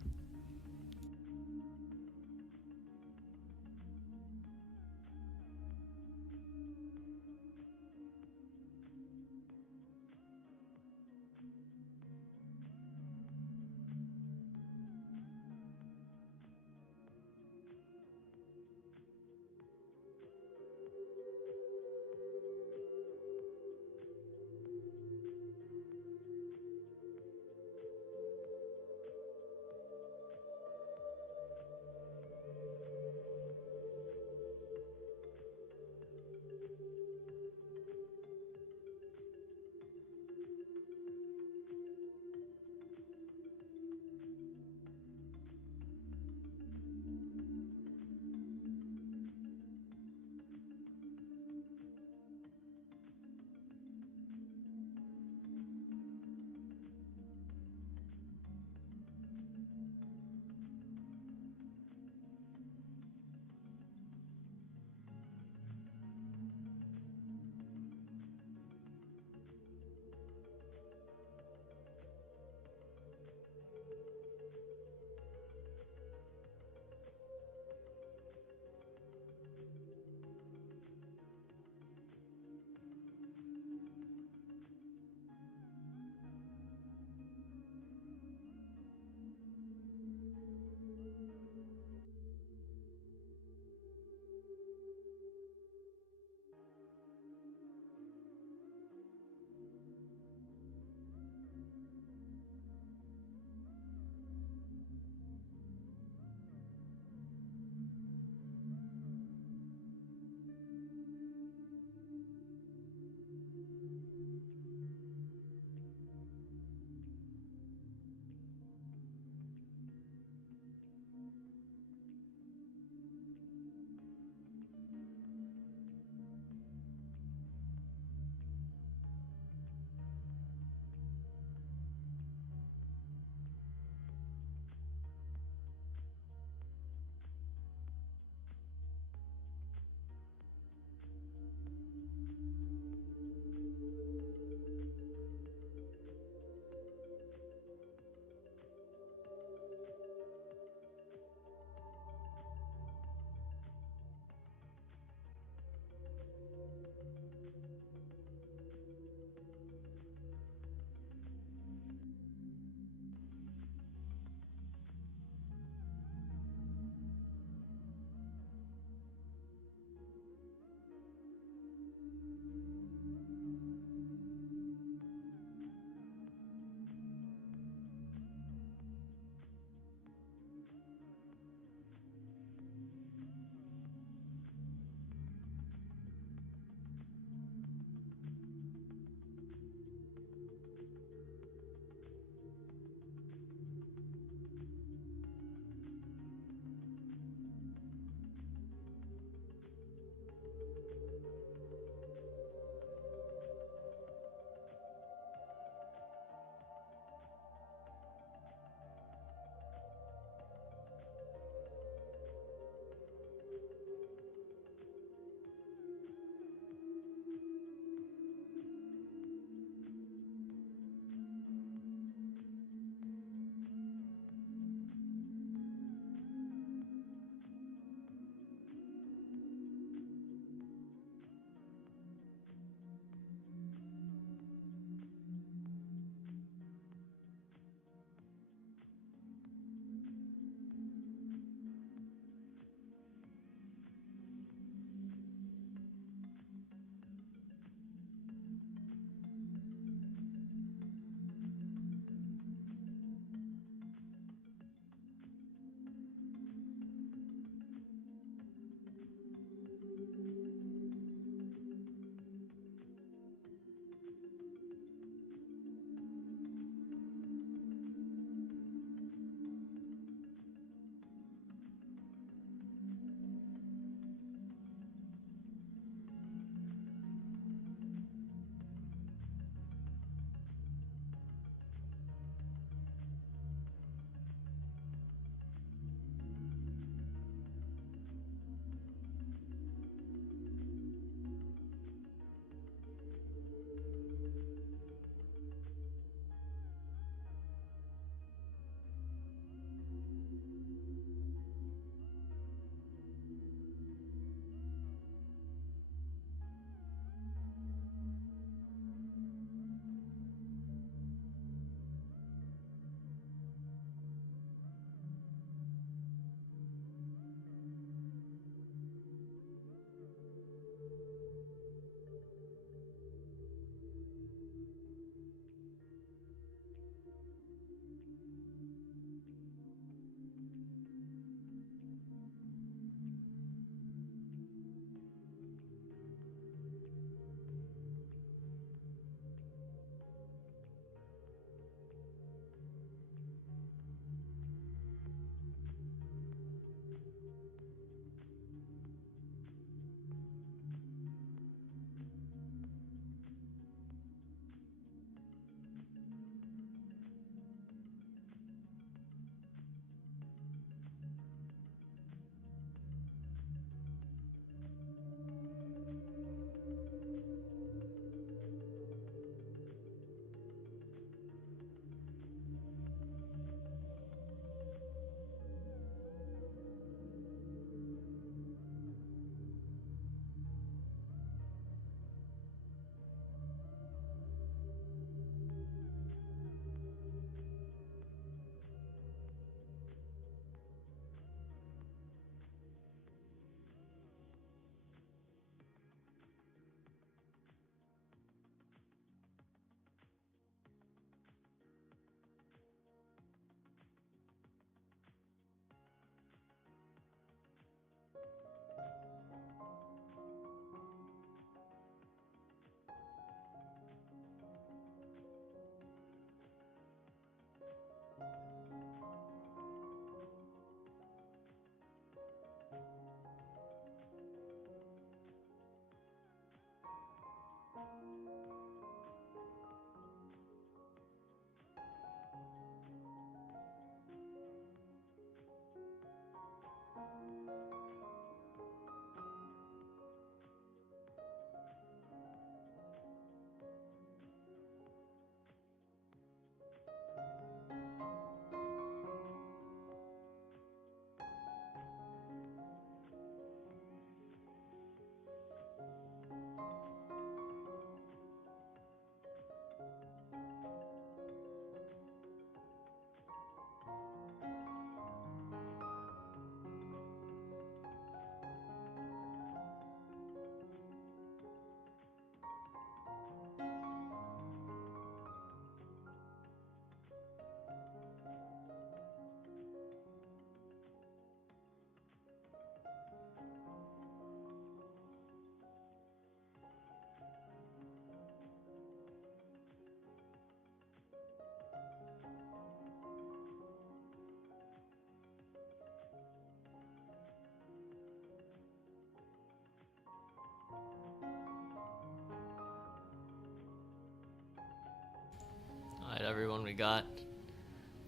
got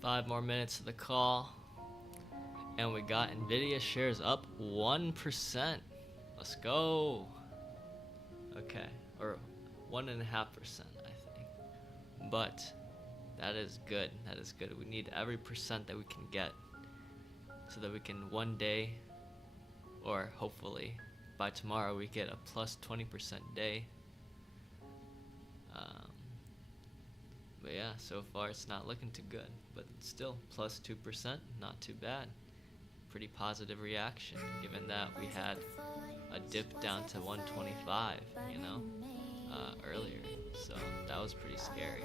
5 more minutes of the call, and we got Nvidia shares up 1%. Let's go. Okay, or 1.5%, I think. But that is good. That is good. We need every percent that we can get so that we can one day, or hopefully by tomorrow, we get a plus 20% day. Um, but yeah, so far it's not looking too good. But still, plus 2%, not too bad. Pretty positive reaction, given that we had a dip down to 125, earlier. So that was pretty scary.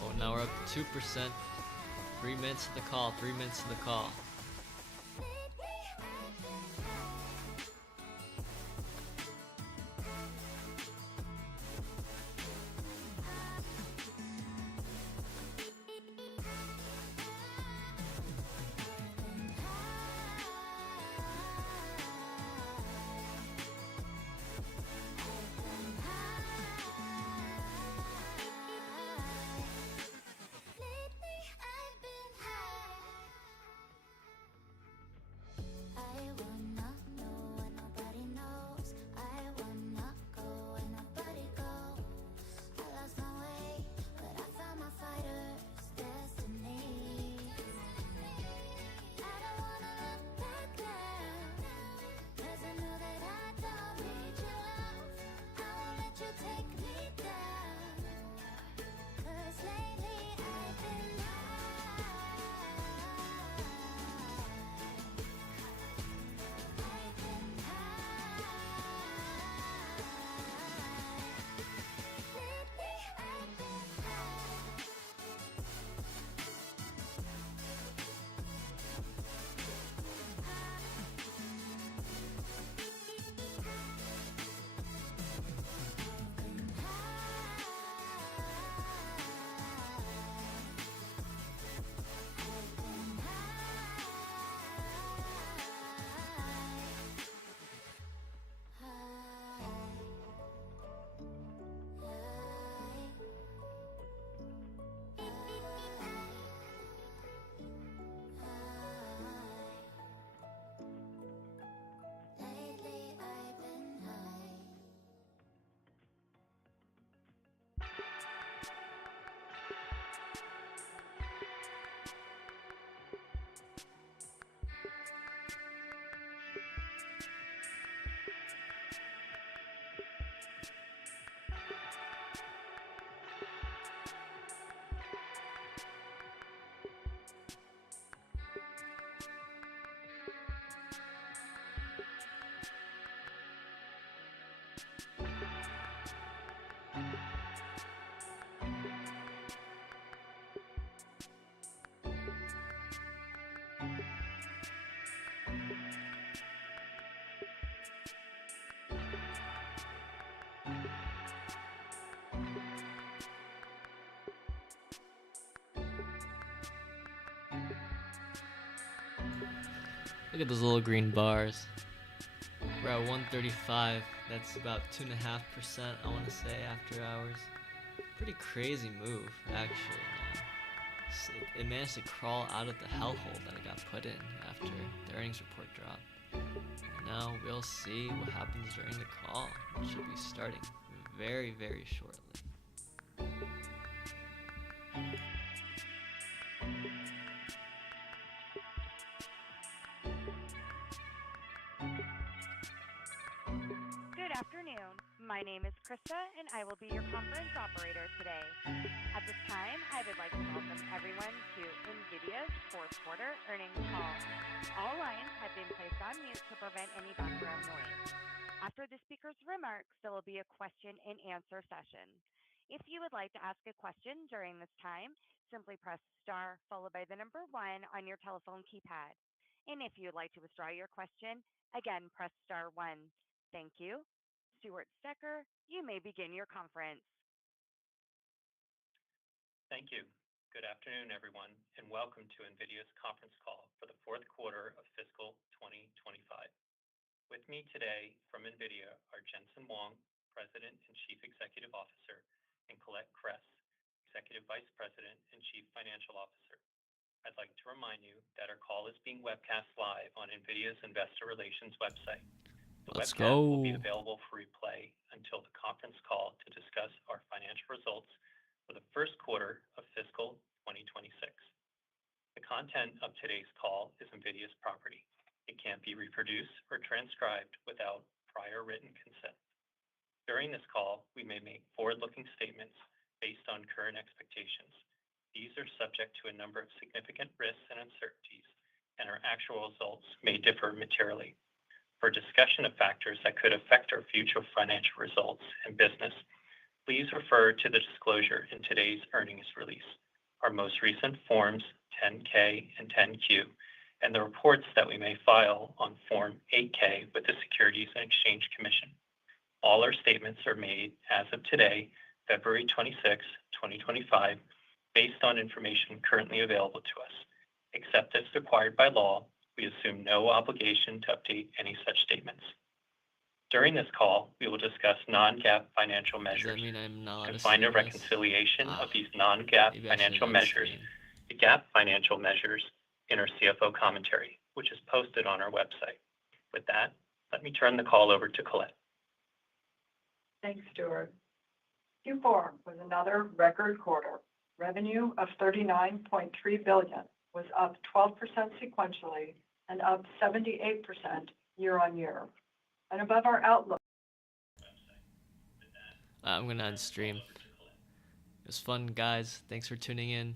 Oh, now we're up to 2%. 3 minutes to the call. 3 minutes to the call. Look at those little green bars. We're at 135. That's about 2.5%, I want to say, after hours. Pretty crazy move, actually. It managed to crawl out of the hellhole that it got put in after the earnings report dropped. Now we'll see what happens during the call, which should be starting very, very shortly. Good afternoon. My name is Krista, and I will be your conference operator today. At this time, I would like to welcome everyone to Nvidia's fourth quarter earnings call. All lines have been placed on mute to prevent any background noise. After the speaker's remarks, there will be a question and answer session. If you would like to ask a question during this time, simply press star followed by the number one on your telephone keypad. And if you'd like to withdraw your question, again, press star one. Thank you. Stuart Stecker, you may begin your conference. Thank you. Good afternoon, everyone, and welcome to Nvidia's conference call for the fourth quarter of fiscal 2025. With me today from Nvidia are Jensen Huang, President and Chief Executive Officer, and Colette Kress, Executive Vice President and Chief Financial Officer. I'd like to remind you that our call is being webcast live on Nvidia's Investor Relations website. The Let's webcast will be go. available for replay until the conference call to discuss our financial results for the first quarter of fiscal 2026. The content of today's call is Nvidia's property. It can't be reproduced or transcribed without prior written consent. During this call, we may make forward-looking statements based on current expectations. These are subject to a number of significant risks and uncertainties, and our actual results may differ materially. For discussion of factors that could affect our future financial results and business, please refer to the disclosure in today's earnings release, our most recent Forms 10-K and 10-Q, and the reports that we may file on Form 8-K with the Securities and Exchange Commission. All our statements are made as of today, February 26, 2025, based on information currently available to us. Except as required by law, we assume no obligation to update any such statements. During this call, we will discuss non-GAAP financial Does measures. that mean I'm not You allowed can to find see a this? reconciliation of these Maybe non-GAAP I should financial measures stream. to GAAP financial measures in our CFO commentary, which is posted on our website. With that, let me turn the call over to Colette. Thanks, Stuart. Q4 was another record quarter. Revenue of $39.3 billion was up 12% sequentially and up 78% year on year, and above our outlook. I'm gonna end stream. It was fun, guys. Thanks for tuning in.